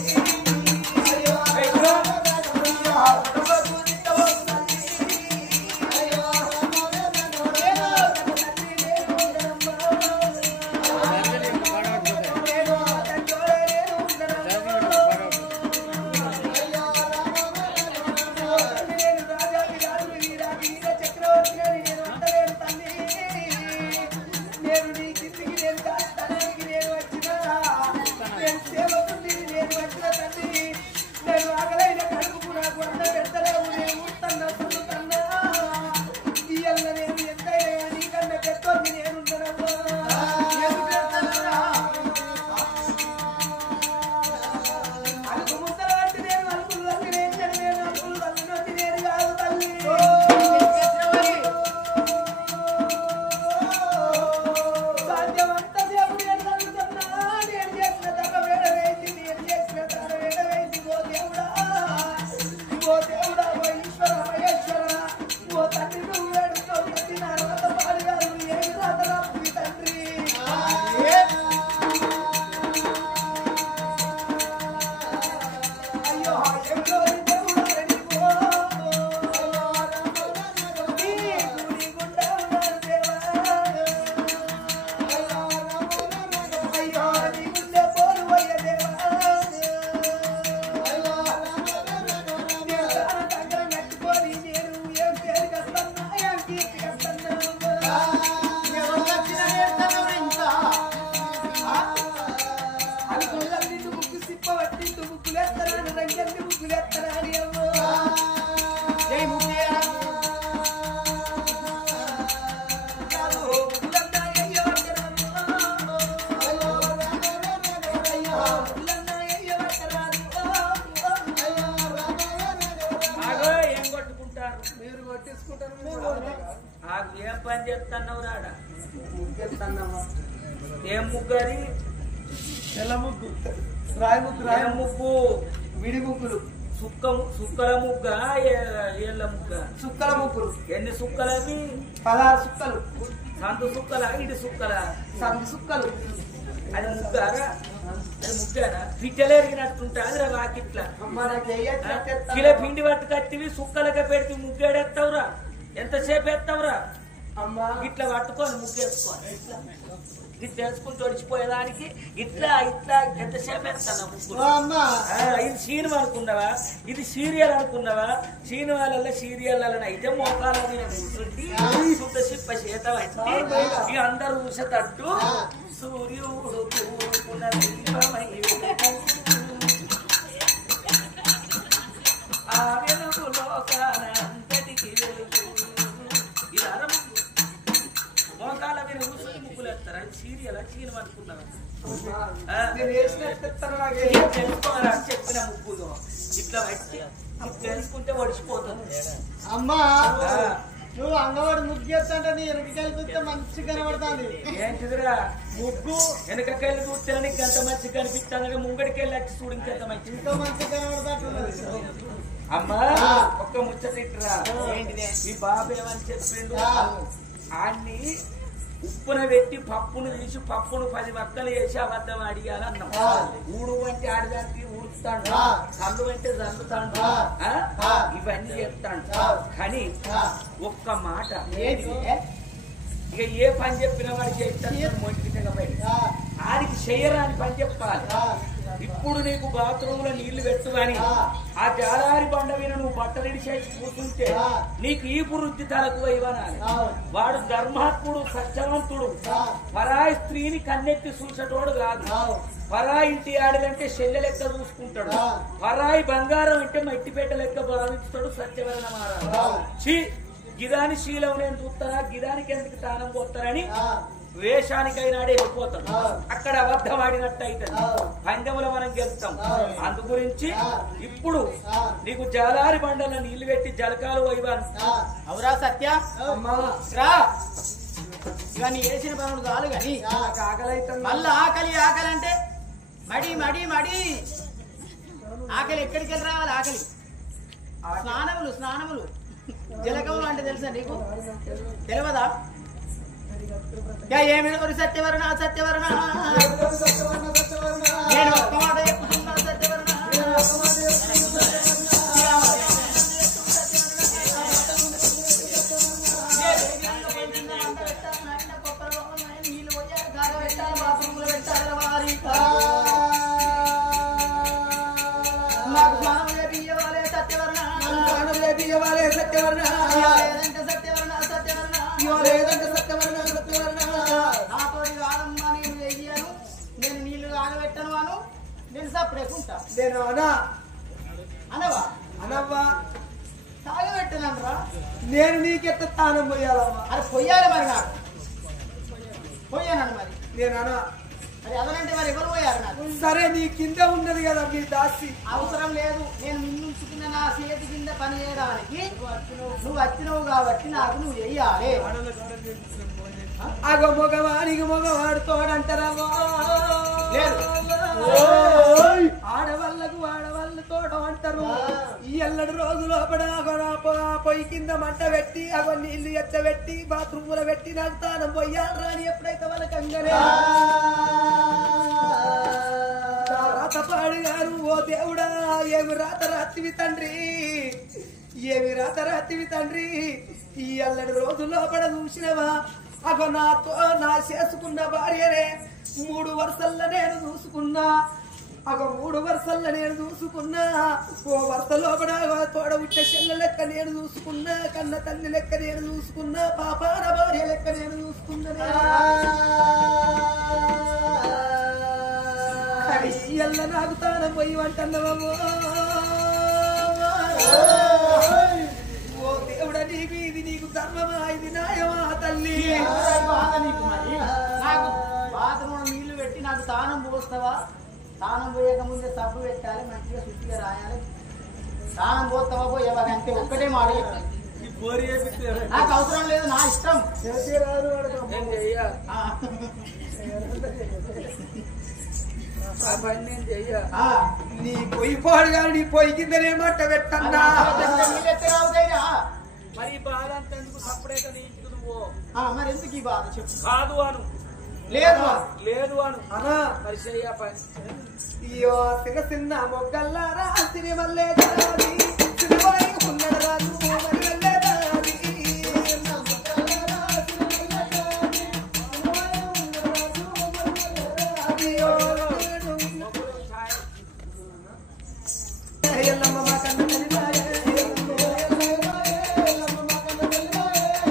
ఏం పని చేస్తున్నావు రాడా ముగ్గెత్తన్నమ్మా ఏం ముగ్గు అది తెల్ల ముగ్గు రాయి ముగ్గు ఏం ముగ్గు విడి ముగ్గులు సుక్కల ముగ్గ ఏళ్ళ ముగ్గ సుక్కల ముగ్గులు ఎన్ని సుక్కలవి 16 సుక్కలు సందు సుక్కల ఇడి సుక్కల సంది సుక్కలు అది ముగ్గారా అది ముగ్గారా పిట్టలేరిగినట్టుంటా అది రా వాకిట్లా అమ్మా నాకు కిలో పిండి పట్టు కట్టివి సుక్కలకే పెడితే ముగ్గేడెత్తావురా ఎంతసేపు ఎత్తావురా అమ్మా ఇట్లా పట్టుకొని ముగ్గేసుకోవాలి ఇట్లా వేసుకుంటూ ఒడిచిపోయేదానికి ఇట్లా ఇట్లా ఎంతసేపు ఎత్తాను ముగ్గురు అమ్మా ఇది సినిమా అనుకున్నావా ఇది సీరియల్ అనుకున్నావా సినిమాలలో సీరియళ్ళని అయితే మోకాల మీద కూర్చుంటి శుద్ధ సిప్ప చేత పట్టి ఇక అందరూ చూసేటట్టు సూర్యుడు తూర్పున దీపమై ఆ వెలుగు లోకానంతటికి వెలుగు ఇలా మోకాల మీద కూర్చొని ముగ్గులు వేస్తారు అది సీరియల్ సినిమా అనుకున్నావా నేను వేసినట్టు నాకు తెలుసుకోవాలా చెప్పిన ముగ్గులు ఇట్లా పట్టి తెలుసుకుంటే వడిచిపోతుంది అమ్మా నువ్వు అంగవాడు ముగ్గేస్తంటే నీ వెనకకెళ్ళి చూస్తే మంచి కనబడుతుంది ఏంటిదిరా ముగ్గు వెనకకెళ్ళి చూస్తే నీకు ఎంత మంచి కనిపిస్తాను ముంగడికెళ్ళి వచ్చి చూడు ఇంకెంత మంచి ఎంతో మంచి కనబడుతున్నది అమ్మా ఒక్క ముచ్చట ఇట్టురా ఏంటిదే మీ బాబు ఏమని చెప్పిండు ఆన్ని ఉప్పున పెట్టి పప్పును తీసి పప్పును 10 వక్కలు వేసి అబద్ధం అడిగాలన్నాం ఊడు అంటే ఆడదానికి ఊడుతాడు చల్లు అంటే చల్లుతాడు ఇవన్నీ చెప్తాడు కానీ ఒక్క మాట ఇక ఏ పని చెప్పినా వాడికి చేస్తాను మొండిగా బయట ఆడికి చెయ్యరాని పని చెప్పాలి ఇప్పుడు నీకు బాత్రూమ్ లో నీళ్లు పెట్టు గాని ఆ జాలారి బండ మీద నువ్వు బట్టలు చేసి కూర్చుంటే నీకు ఈ వృద్ధి తలకు ఇవ్వనాలి వాడు ధర్మాత్ముడు సత్యవంతుడు పరాయి స్త్రీని కన్నెత్తి చూసేటోడు కాదు పరాయి ఇంటి ఆడలంటే చెల్లె లెక్క చూసుకుంటాడు పరాయి బంగారం అంటే మట్టిపేట లెక్క భావిస్తాడు సత్యవరణ మహారాజు గిదాని శీలం నేను చూస్తానా గిదానికి ఎందుకు తానం పోతానని వేషానికైనాడే వెళ్ళిపోతాడు అక్కడ అబద్ధం ఆడినట్టు అవుతుంది పందెములో మనం గెలుస్తాం అందు గురించి ఇప్పుడు నీకు జాలారి బండల నీళ్లు పెట్టి జలకాలు వైవాను అవురా సత్య రా ఇవన్నీ వేసిన పనులు చాలు గాని ఆకలి అవుతుంది మళ్ళీ ఆకలి ఆకలి అంటే మడి మడి మడి ఆకలి ఎక్కడికి వెళ్ళి రావాలి ఆకలి స్నానములు స్నానములు జలకములు అంటే తెలుసా నీకు తెలియదా ఏమి సత్యవరణ సత్యవరణ నేను ఒక్క మాట చెప్పుతున్నా సత్యవరణ నీళ్ళు పోయారు కాగ పెట్టాలి బాత్రూములు పెట్టాలి వారి నాకు స్నానం చేపియవాలే సత్యవరణ సత్యవర్ణ లేదంటే సత్యవరణ సత్యవరణ లేదంటే సత్యవర్ణ సత్యవర్ణ నాతోటి కాదమ్మా నేను వెయ్యాను నేను నీళ్లు కాగబెట్టను అను నేను సప్పుడేకుంటా నేను అనా అనవా అనవ్వా కాగబెట్టనరా నేను నీకెత్త స్థానం పోయాలమ్మా అది పొయ్యాలి మరి నాకు పోయాను మరి నేను అనా అది అదనంటే మరి ఎవరు పోయారు నాకు సరే నీ కింద ఉన్నది కదా మీ దాసి అవసరం లేదు నేను నిన్నుంచుకున్న నా చేతి కింద పని చేయడానికి నువ్వు వచ్చినావు కాబట్టి నాకు నువ్వు చెయ్యాలి అగ మగవాడికి మగవాడు తోడంటారా ఆడవాళ్ళకు ఆడవాళ్ళు తోడం అంటారు ఈ ఎల్లడి రోజు లోపల పొయ్యి కింద మంట పెట్టి అగో నీళ్లు ఎత్తబెట్టి బాత్రూమ్ లో పెట్టి నాకు తానం పోయాలి రాని ఎప్పుడైతే వాళ్ళకి అంగనే రాతపాడు గారు ఓ దేవుడా ఏమి రాత రాత్రివి తండ్రి ఏమి రాత రాత్రివి తండ్రి ఈ ఎల్లడి రోజు లోపల చూసినవా అగో నాతో నా చేసుకున్న భార్యనే 3 వరుసల్లో నేను చూసుకున్నా అగో 3 వరుసల్లో నేను చూసుకున్నా ఓ వరుస లోపల తోడ ఉట్టే చెల్ల లెక్క నేను చూసుకున్నా కన్న తల్లి లెక్క నేను చూసుకున్నా పాపాన భార్య లెక్క నేను చూసుకున్నా ఎల్ల నాకు తానం పోయి అంటున్నావో ఓ దేవుడా నీకు ఇది నీకు ధర్మమా ఇది న్యాయమా తల్లి నాకు బాత్రూమ్ నీళ్లు పెట్టి నాకు తానం పోస్తావా తానం పోయక ముందే సబ్బు పెట్టాలి మంచిగా శుద్ధిగా రాయాలి తానం పోస్తావా పోయేవారు అంతే ఒక్కటే మాట నాకు అవసరం లేదు, నా ఇష్టం. నేను చెయ్య ఆ, ఆ పని నేను చెయ్య. ఆ, నీ పొయ్యి పోడు కానీ నీ పొయ్యి కిందనే మంట పెట్టన్నా. నీళ్ళు ఎత్తే రావుతాయిరా? మరి ఈ బాధ అంత ఎందుకు సపరేట్ నీ ఇంటికి నువ్వు ఆ, మరి ఎందుకు ఈ బాధ చెప్పు. కాదు అను లేదు లేదు అను అన్నా మరి చెయ్య పని. అయ్యో చిన్న చిన్న మొగ్గల్లారా సిరి వల్లే జరాది సిరివాయి ఉన్నడు రాజు మరి వల్లే జరాది అయ్యో ఎల్లమ్మ మా కన్న తల్లిరాయే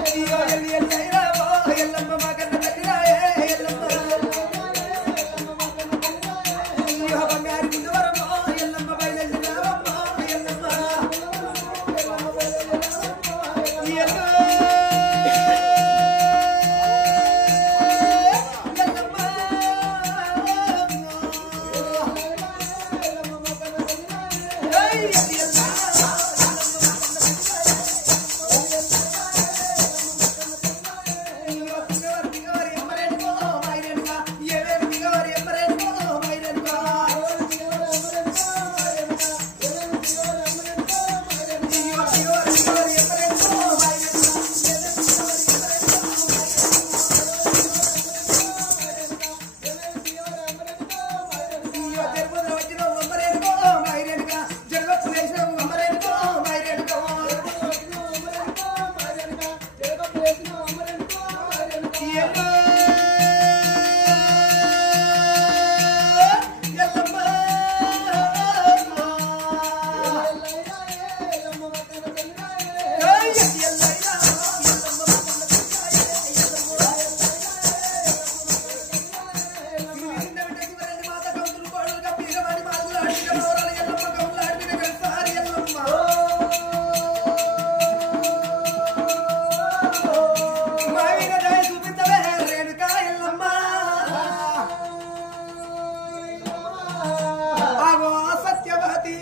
అయ్యో ఎల్లి ఎల్లి అయిరావో ఎల్లమ్మ మా కన్న తల్లిరాయే ఎల్లమ్మ అయ్యో బంగారు గుండవరమో ఎల్లమ్మ బయలుదేరావమ్మో ఎల్లమ్మ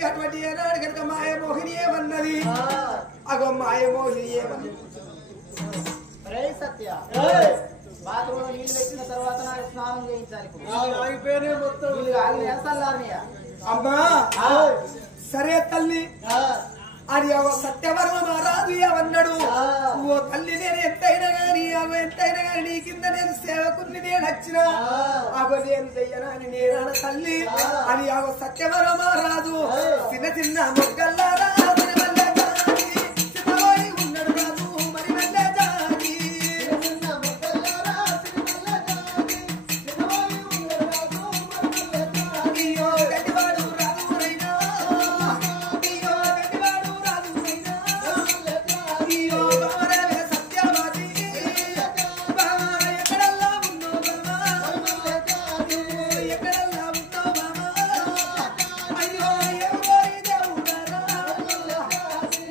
అటువంటి ఏనాడు కనుక మాయమోహిని ఏమన్నది అగో మాయమోహిని ఏమన్నది రే సత్య, బాత్రూంలో నీళ్ళు పెట్టిన తర్వాత నాకు స్నానం చేయించాలి. ఇప్పుడు నీళ్ళు ఆగి వేస్తాను. అమ్మా సరే తల్లి అని సత్యవర్మ మహారాజు ఏమన్నాడు, ఓ తల్లి నేను ఎంతైనా గాని ఎంతైనా గాని నీ కింద నేను సేవకుని నేను వచ్చిన అగో నేను చెయ్యనా అని నేనా తల్లి అని సత్యవర్మ మహారాజు చిన్న చిన్న మొగ్గల్లారా ఉన్నాడు రాజు మరి వెళ్ళే జాగి అయ్యో గట్టివాడు రాజు రైనా అయ్యో గట్టివాడు రాజు రైనా అయ్యో బావరే సత్యవాది బావా ఎక్కడల్లా ఉన్నో బావా ఎక్కడల్లా ఉన్నో బావా అయ్యో ఎవరో ఈ దేవుడారా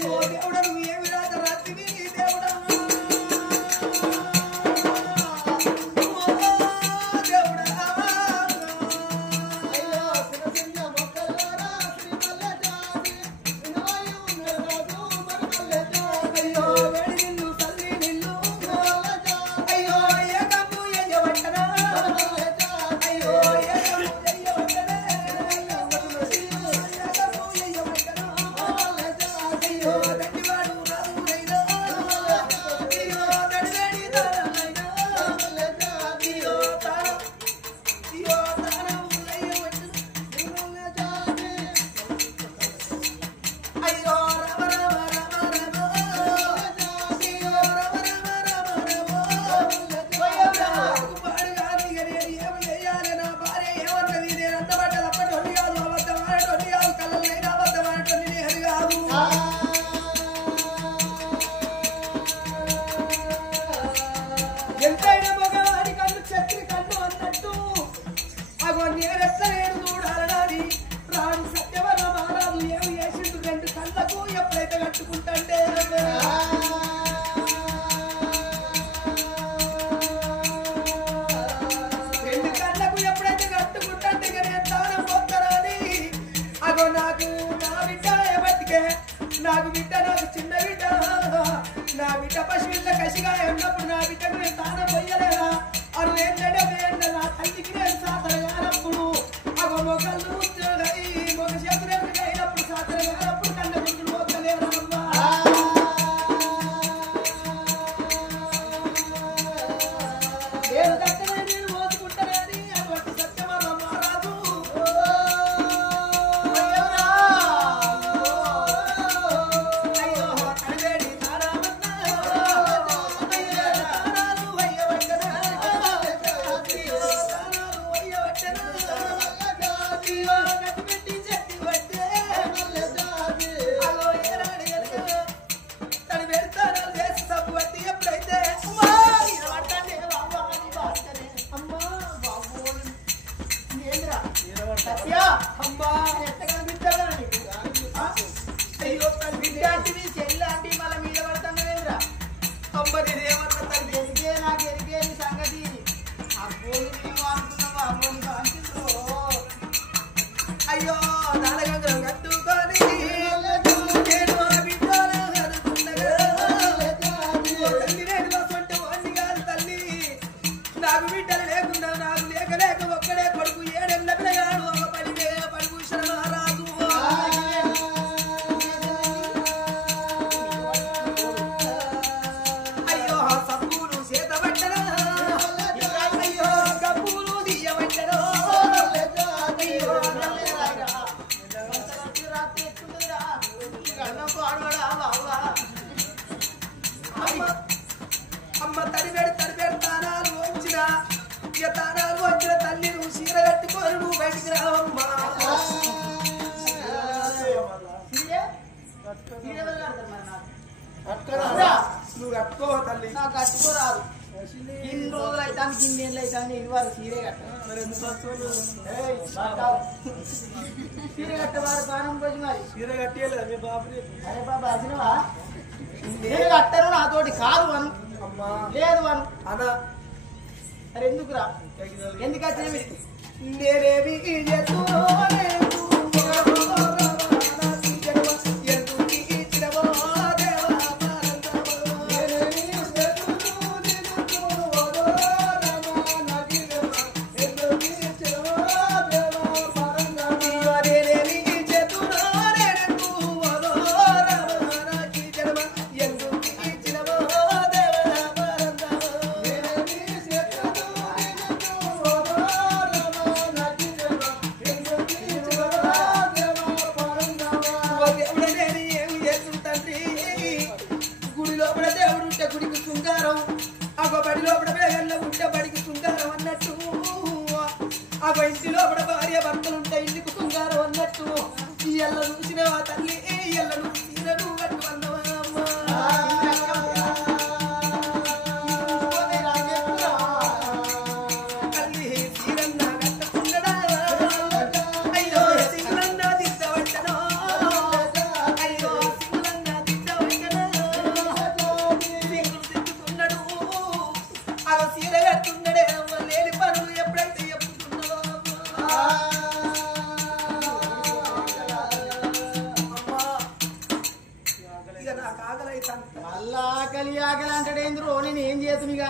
ఓ దేవుడా నువ్వు ఏమి రాజ రాత్రి దేవుడా అయ్యో వేడి నిల్లు తల్లి నిల్లు అయ్యో ఏ కప్పు ఎయ్యవట్టనా అయ్యో ఏ కప్పు ఎయ్యవట్టనా ఏ కప్పు ఎయ్యవట్టనా అయ్యో దండివాడు రాజురైనా అయ్యో దడివేడి దానమైనా అయ్యో తానం అయ్యో తానం ఎయ్యవట్టనా అయ్యో రమ రమ రమ రమ అయ్యో రమ రమ రమ రమ పాడుగాని నేను ఏమి చేయాలి నా భార్య ఏమన్నది నేను అంతబడ్డది అప్పటి కాదు అబద్ధమైనటువంటి కాదు కళ్ళైనా అబద్ధమైనటువంటి నేను కాదు ఎంతైనా మగవాడి కళ్ళు చక్రి కళ్ళు అన్నట్టు అగో నేనెట్లా నేను చూడాలని రాడు సత్యవర మహారాజు ఏమి చేసిండు రెండు కళ్ళకు ఎప్పుడైతే కట్టుకుంటే రెండు కళ్ళకు ఎప్పుడైతే కట్టుకుంటే నేను తాను పోతానని అగో నాకు నా బిడ్డ బతికే నాకు బిడ్డ నాకు చిన్న బిడ్డ పెట్టి చెట్టి పట్టే అలో ఏనాడు తను పెడతాను చేసి తప్పు పట్టి ఎప్పుడైతే అమ్మా పడతానే అమ్మా బాబు ఏంద్రా సత్యా అమ్మా ఎంత కనిపిస్తాడా నీకు అయ్యో బిడ్డాంటివి చెల్లాంటి మళ్ళీ మీద పడతానేంద్రా అమ్మ నేనేమన్నా తను ఎరిగే నాకు ఎరిగే సంగతి అబ్బోని మేము అనుకున్నావా అమ్మని కాంతిలో అయ్యో నాలుగంగరం కట్టుకొని నేను ఆ బిడ్డను కదుకున్నగా తల్లి నేను వస్తుంటే వాడిని కాదు తల్లి నాకు బిడ్డలు లేకుండా నాకు లేక లేక ఒక్కడే కొడుకు ఏడెళ్ళ పిల్లగాడు ఒక పడితే పడిభూషణ మహారాజు అయ్యో సబ్బులు చేత పట్టరా అయ్యో కబ్బులు తీయబట్టరో అయ్యో రాత్రి ఎత్తుందిరా కళ్ళకు ఆడవాడా బాబా అమ్మ తడిబెడు తానాలు వచ్చిన ఇక తానాలు వచ్చిన తల్లి నువ్వు చీర కట్టుకోరు నువ్వు బయటికి రావమ్మా నువ్వు కట్టుకో తల్లి నాకు కట్టుకోరాదు ఇన్ని రోజులు అయితే ఇన్ని ఏళ్ళు అయితే ఇన్ని వారు చీరే కట్టారు చీర కట్టవారు ప్రాణం పోయి మరి చీర కట్టేయలేదు మీ బాబుని అరే బాబా అసినవా నేను కట్టను నాతోటి కాదు అను లేదు అను అదా అరే ఎందుకురా ఎందుకు వచ్చిన వీడికి నేనేమి ఇంటి లోపల భార్య భర్తలు ఉంటాయి ఇంటికి శృంగారం అన్నట్టు ఈ ఎల్ల చూసిన తల్లి ఎల్లను చీరను కట్టు అన్నవా తల్లి చీరన్నా కట్టకుండా అయ్యో సింగులన్నా దిద్దవట్టనో అయ్యో సింగులన్నా దిద్దవట్టనా సింగులు దిద్దుకున్నాడు ఆ చీర కట్టున్నాడే లేని పనులు ఎప్పుడైతే మళ్ళా ఆకలి ఆకలి అంటాడేంద్రో నేను ఏం చేతునిగా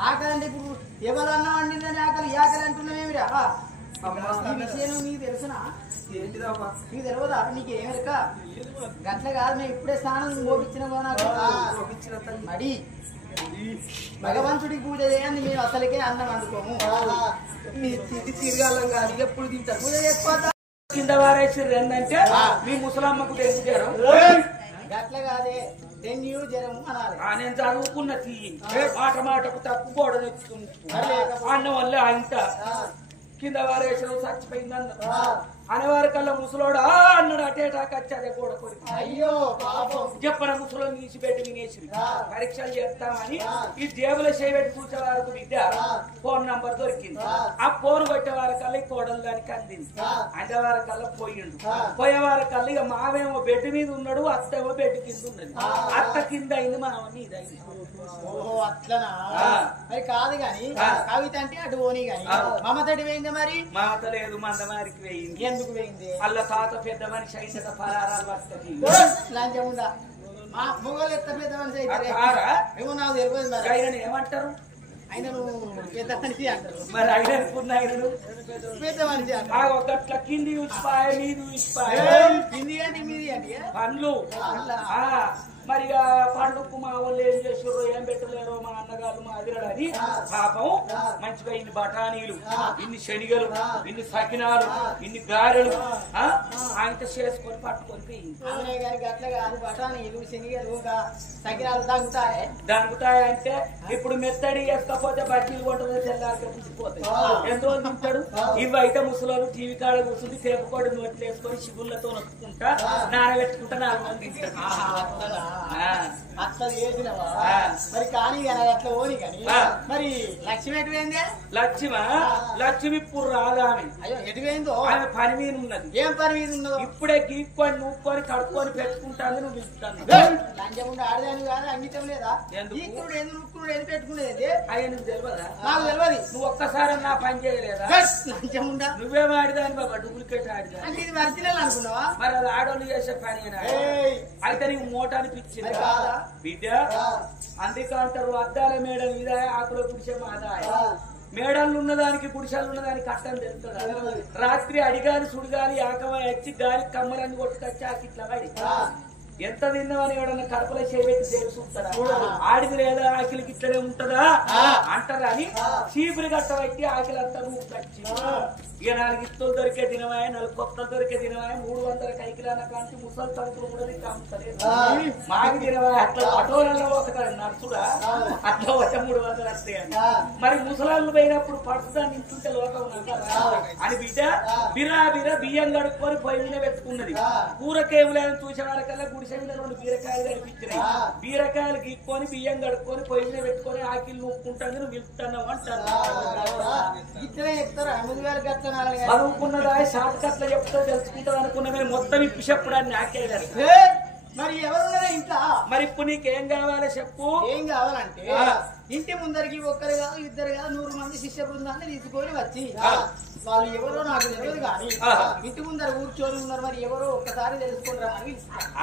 ఆకలి అంటే ఇప్పుడు ఎవరన్నా వండిందని ఆకలి ఆకలి అంటున్నావేమిరా ఈ విషయం నీకు తెలుసునా నీకు తెలియదా నీకు ఏమెరక గట్ల కాదు మేము ఇప్పుడే స్నానం మోపించిన మడి భగవంతుడికి పూజ చేయండి మేము అసలుకే అన్నం అందుకోము తిరగాలం కాదు ఎప్పుడు తింటారు పూజ చేసుకోవద్దా కింద వారేసారు ఏంటంటే మీ ముసలమ్మకు తెచ్చారు గట్ల కాదే డెంగ్యూ జ్వరము అనాలి నేను చదువుకున్న తీయి మాట మాటకు తప్పు గోడ తెచ్చుకుంటున్నాను అన్న వల్ల అంత కింద వారేసారు చచ్చిపోయిందన్న అనేవారి కల్లా ముసలోడు అన్నాడు అటేటాకచ్చి అదే గోడ కొరి అయ్యో పాపం చెప్పన ముసలో తీసి పెట్టి వినేసి పరీక్షలు చేస్తామని ఈ జేబులో చేయబెట్టి కూర్చే వారికి విద్య ఫోన్ నంబర్ దొరికింది ఆ ఫోన్ కొట్టే వారి కల్లా ఈ కోడలు దానికి అందింది అంటే వారి కల్లా పోయిండు పోయేవారి కల్లా ఇక మావేమో బెడ్ మీద ఉన్నాడు అత్తేమో బెడ్ కింద ఉన్నది అత్త కింద అయింది మామ మీద అయింది ఓహో అట్లనా మరి కాదు గాని కవిత అంటే అటు పోనీ గాని మమతటి పోయింది మరి మాత లేదు మందమారికి వేయింది ఎందుకు పోయింది అల్ల తాత పెద్ద మనిషి అయితే ఫలారాలు వస్తుంది లంచం ఉందా మా మొగలు ఎత్త పెద్ద మనిషి అయితే ఏమో నాకు తెలియదు మరి ఆయన ఏమంటారు ఆయన పెద్ద మనిషి అంటారు మరి ఆయన ఆయనను పెద్ద మనిషి అంటారు ఒకట్ల కింది ఉచ్చిపాయ మీది ఉచ్చిపాయ కింది అంటే మీది అంటే పండ్లు మరి ఆ పండుగకు మా వాళ్ళు ఏం చేసారో ఏం పెట్టలేరో మా అన్నగారు మా అదిరాడు అని పాపం మంచిగా ఇన్ని బఠానీలు ఇన్ని శనిగలు ఇన్ని సకినాలు ఇన్ని గారెలు ఆయనతో చేసుకొని పట్టుకొని దంగుతాయంటే ఇప్పుడు మెత్తడి వేసుకోకపోతే బజ్జీలు కొంటుంది తెల్లారితో పుచ్చిపోతాయి ఎంతో తింటాడు. ఇవి అయితే ముసలోళ్ళు టీవీ కాడ కూర్చుంది చేపకోడి నోట్లు వేసుకొని శివులతో నొక్కుంటా నానబెట్టుకుంటా 4 మంది తింటారు. మరి కానీ అట్లా ఓని కానీ మరి లక్ష్మి ఎటువైందే? లక్ష్మి ఇప్పుడు రాదామె. అయ్యో ఎటువైందో? ఆమె పని మీద ఉన్నది. ఏం పని మీద ఉన్నదో? ఇప్పుడే గీక్కొని నూక్కొని కడుక్కొని పెట్టుకుంటాను. నువ్వు ఇస్తాను లంచం ఆడదాను కానీ అంగితం లేదా? గీకుడు ఏంది నూక్కుడు ఏది పెట్టుకునేది? అయ్యా నువ్వు తెలియదా? నాకు తెలియదు. నువ్వు ఒక్కసారి నా పని చేయలేదా? లంచం ఉందా? నువ్వేం ఆడిదాని బాబా డూప్లికేట్ ఆడిదా? అంటే ఇది వర్తినాలు అనుకున్నావా? మరి అది ఆడోళ్ళు చేసే పని అయితే నీకు మోట అనిపించింది బిడ్డ. అందుకే అంటారు అద్దాల మేడ మీద ఆకులో గుడిసె మాదాయ. మేడలు ఉన్నదానికి గుడిసెలు ఉన్నదానికి కట్టం తెలుస్తుందా? రాత్రి అడిగాని సుడిగాలి ఆకమా వచ్చి గాలి కమ్మలన్నీ కొట్టుకొచ్చి ఆకిట్లా పడి ఎంత తిన్నామని ఎవడన్నా కడపలో చేపెట్టి చూస్తారా? ఆడిది లేదా ఆకిలికి ఇట్లనే ఉంటదా అంటారా అని చీపురి గట్ట పెట్టి ఆకిలి అంతా కచ్చి ఇక 4 ఇత్తులు దొరికే దినమాయ 4 కొత్తలు దొరికే దినమాయ 300 కైకిలన్న కాంచి ముసలి తలుపులు కూడా అమ్ముతలేదు. మాకి దినమాయ అట్లా ఆటోలలో ఒకసారి నడుచుడా అట్లా వచ్చే 300 వస్తాయండి. మరి ముసలాళ్ళు పోయినప్పుడు పడుతుందని నింటుంటే లోకం అని బిడ్డ బిరా బియ్యం కడుక్కొని పొయ్యి మీద పెట్టుకున్నది. కూరకేములేని చూసే వాళ్ళకల్లా గుడిసె మీద 2 బీరకాయలు కనిపించినాయి. బీరకాయలు గీక్కొని బియ్యం కడుక్కొని పొయ్యి మీద పెట్టుకొని ఆకిలు నూక్కుంటాను నువ్వు వెళ్తున్నావు అంటారు. చదువుకున్నదా షార్ట్ కట్ లో చెప్తా తెలుసుకుంటావు అనుకున్నా కానీ మొత్తం ఇప్పి చెప్పడానికి నాకేదాన్ని. మరి ఎవరున్నారా ఇంట్లో? మరి ఇప్పుడు నీకేం కావాలి చెప్పు. ఏం కావాలంటే ఇంటి ముందరికి 1 కాదు 2 కాదు 100 మంది శిష్య బృందాన్ని తీసుకొని వచ్చి వాళ్ళు ఎవరో నాకు తెలియదు కానీ ఇంటి ముందర కూర్చొని ఉన్నారు. మరి ఎవరో ఒక్కసారి తెలుసుకుంటారని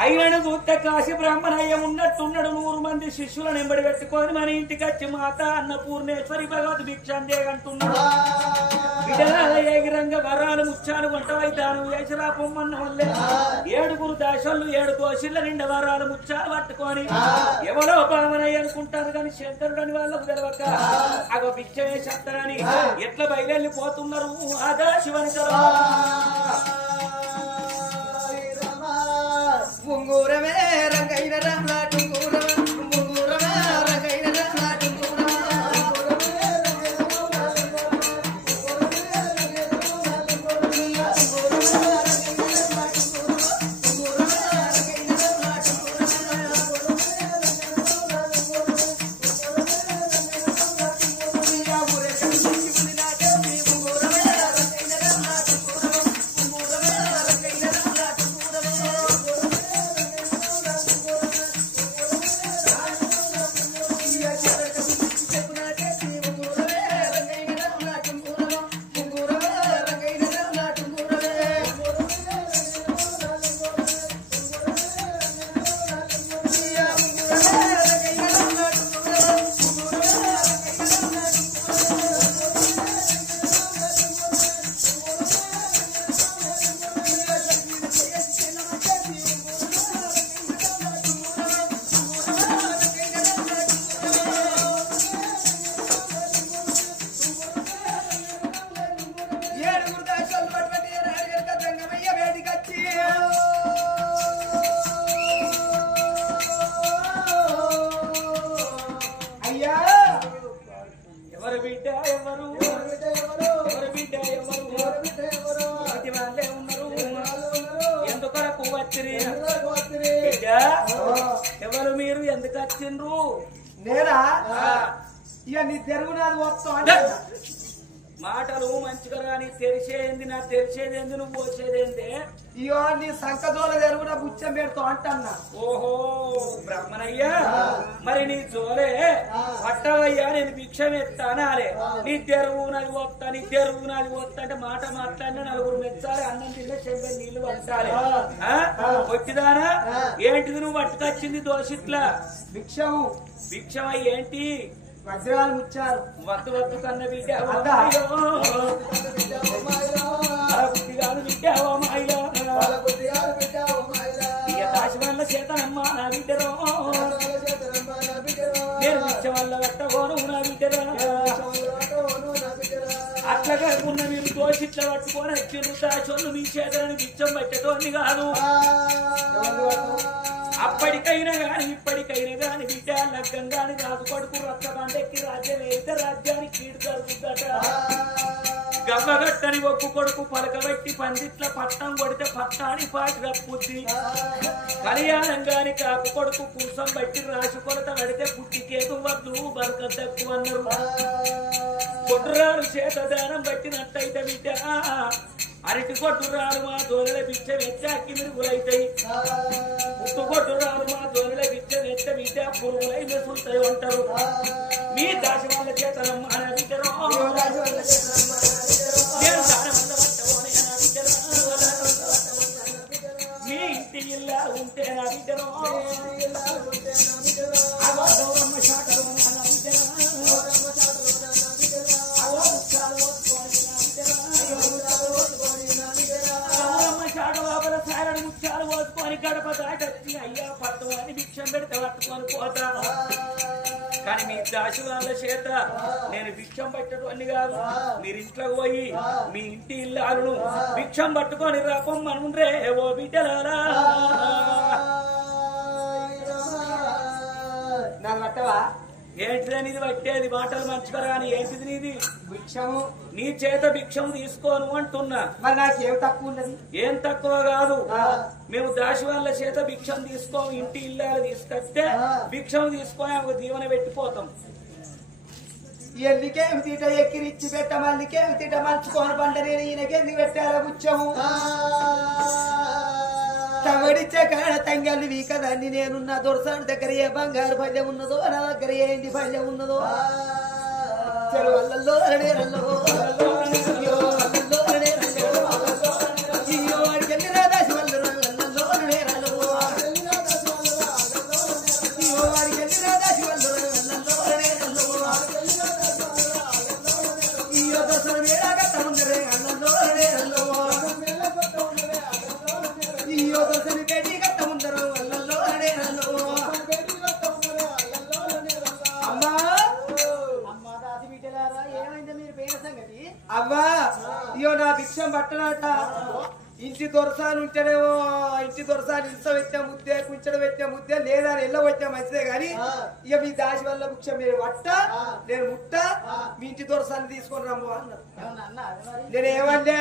అయినను చూస్తే కాశీ బ్రాహ్మణయ్య ఉన్నట్టున్నాడు. 100 మంది శిష్యులను ఎంబడి పెట్టుకొని మన ఇంటికి వచ్చి మాత అన్నపూర్ణేశ్వరి భగవత్ భిక్షం చేయగంటున్నాడు. ఏగిరంగ వరాలు ముచ్చాలు వంటవైతాను యశరా పొమ్మన్న వల్లే 7 దాసోళ్ళు 7 దోషుల 2 వరాలు ముచ్చాలు పట్టుకొని ఎవరో బామనయ్య అనుకుంటారు కానీ శంకరుడని వాళ్ళకు తెలవక అగో భిక్షమే చెప్తారని ఎట్లా బయలుపోతున్నారు. అదా శివని ముంగూరమే రంగైన రాటు ముంగూరమే రంగైన రాటు ఎవరు మీరు ఎందుకు వచ్చిండ్రు? నేనా ఇక నీ తెరుగునాది వస్తా మాటలు మంచిగా రాని తెరిచేది నా తెరిచేదేంది నువ్వు పోసేదేందే? ఇయో నీ సంకజోల తెరుగున బుచ్చం పెడతావు అంటన్నా. ఓహో బ్రాహ్మణయ్యా మరి నీ జోలే పట్టవయ్యా నేను భిక్షం ఎత్తానాలే. నీ తెరువు నాది వస్తా నీ తెరువు నాది వస్తా అంటే మాట మాట్లాడినా 4 మెచ్చాలి అన్నం తింటే చెంప నీళ్లు పట్టాలి. వచ్చిదానా ఏంటిది నువ్వు పట్టుకొచ్చింది దోషిట్లా? భిక్షము భిక్షమై ఏంటి? వజ్రాలు ముచ్చారు. వద్దు వద్దు కన్న బిడ్డ దాశి వల్ల చేతనమ్మా నా బిడ్డరో అట్లా కాకుండా మీరు దోషిట్లా పట్టుకొని వచ్చిండ్రు దాచోళ్ళు మీ చేతలని బిచ్చం పెట్టేటోని కాదు. అప్పటికైనా గాని ఇప్పటికైనా గాని బిడ్డ లగ్గం గాని రాజు కొడుకు రక్త బండెక్కి రాజ్యం అయితే రాజ్యానికి కీడు జరుగుతుందట. గవ్వగట్టని ఒక్కు కొడుకు పలకబెట్టి పందిట్ల పట్టం కొడితే పట్టాని పాటి రప్పుద్ది. కళ్యాణం గాని కాపు కొడుకు కూసం బట్టి రాసి కొలత పడితే పుట్టికేదు వద్దు బరకత్ తక్కువ అన్నారు. కొట్టురాలు చేత దానం పట్టినట్టయితే బిడ్డ అరటి కొట్టురాలు మా దోరల బిచ్చ వెచ్చ అక్కి మిరుగులైతాయి. పుట్టు కొట్టురాలు మా దోరల బిచ్చ వెచ్చ బిడ్డ పురుగులై మెసులుతాయి అంటారు. మీ దాసి వాళ్ళ చేతనమ్మ బిడ్డరో మీ ఇంటి ఇల్లా ఉంటే నా బిడ్డరో గౌరమ్మ శాఖలు ముత్యాలు పోసుకొని గడప దాటొచ్చి అయ్యా పట్టు అని భిక్షం పెడితే పట్టుకొని పోతా. కానీ మీ దాసి వాళ్ళ చేత నేను భిక్షం పట్టేటోని కాదు. మీరు ఇంట్లోకి పోయి మీ ఇంటి ఇల్లాలను భిక్షం పట్టుకొని రాపమ్మనుండ్రే ఓ బిడ్డలారా. ఏంటిదే నీది పట్టేది మాటలు మంచిగా రాని ఏంటిది నీది భిక్షము నీ చేత భిక్షం తీసుకోను అంటున్నా. మరి నాకేం తక్కువ ఉన్నది? ఏం తక్కువ కాదు. మేము దాసి వాళ్ళ చేత భిక్షం తీసుకోము. ఇంటి ఇల్లాలు తీసుకొస్తే భిక్షం తీసుకొని ఒక దీవెన పెట్టిపోతాం. ఎల్లికేమి తీట ఎక్కిరిచ్చి పెట్ట మల్లికేమి తీట మంచుకొని పంట నేను ఈయనకెందుకు పెట్టాల బుచ్చము తవడిచ్చే కాడ తంగల్ని వీకదాన్ని నేనున్న దొరసాడు దగ్గర ఏ బంగారు పల్లె ఉన్నదో నా దగ్గర ఏంటి పల్లె ఉన్నదో చెరువల్లో అవ్వా ఇయో నా భిక్షం పట్టనట. ఇంటి దొరసాలు ఉంటేనేమో ఇంటి దొరసాలు ఇంత పెట్టే ముద్దే కుంచెడ పెట్టే ముద్దే లేదా ఎల్ల పెట్టే మంచిదే గాని ఇక మీ దాసి వల్ల భిక్షం మీరు పట్ట నేను ముట్ట మీ ఇంటి దొరసాన్ని తీసుకొని రమ్మ అన్నారు. నేను ఏమన్నా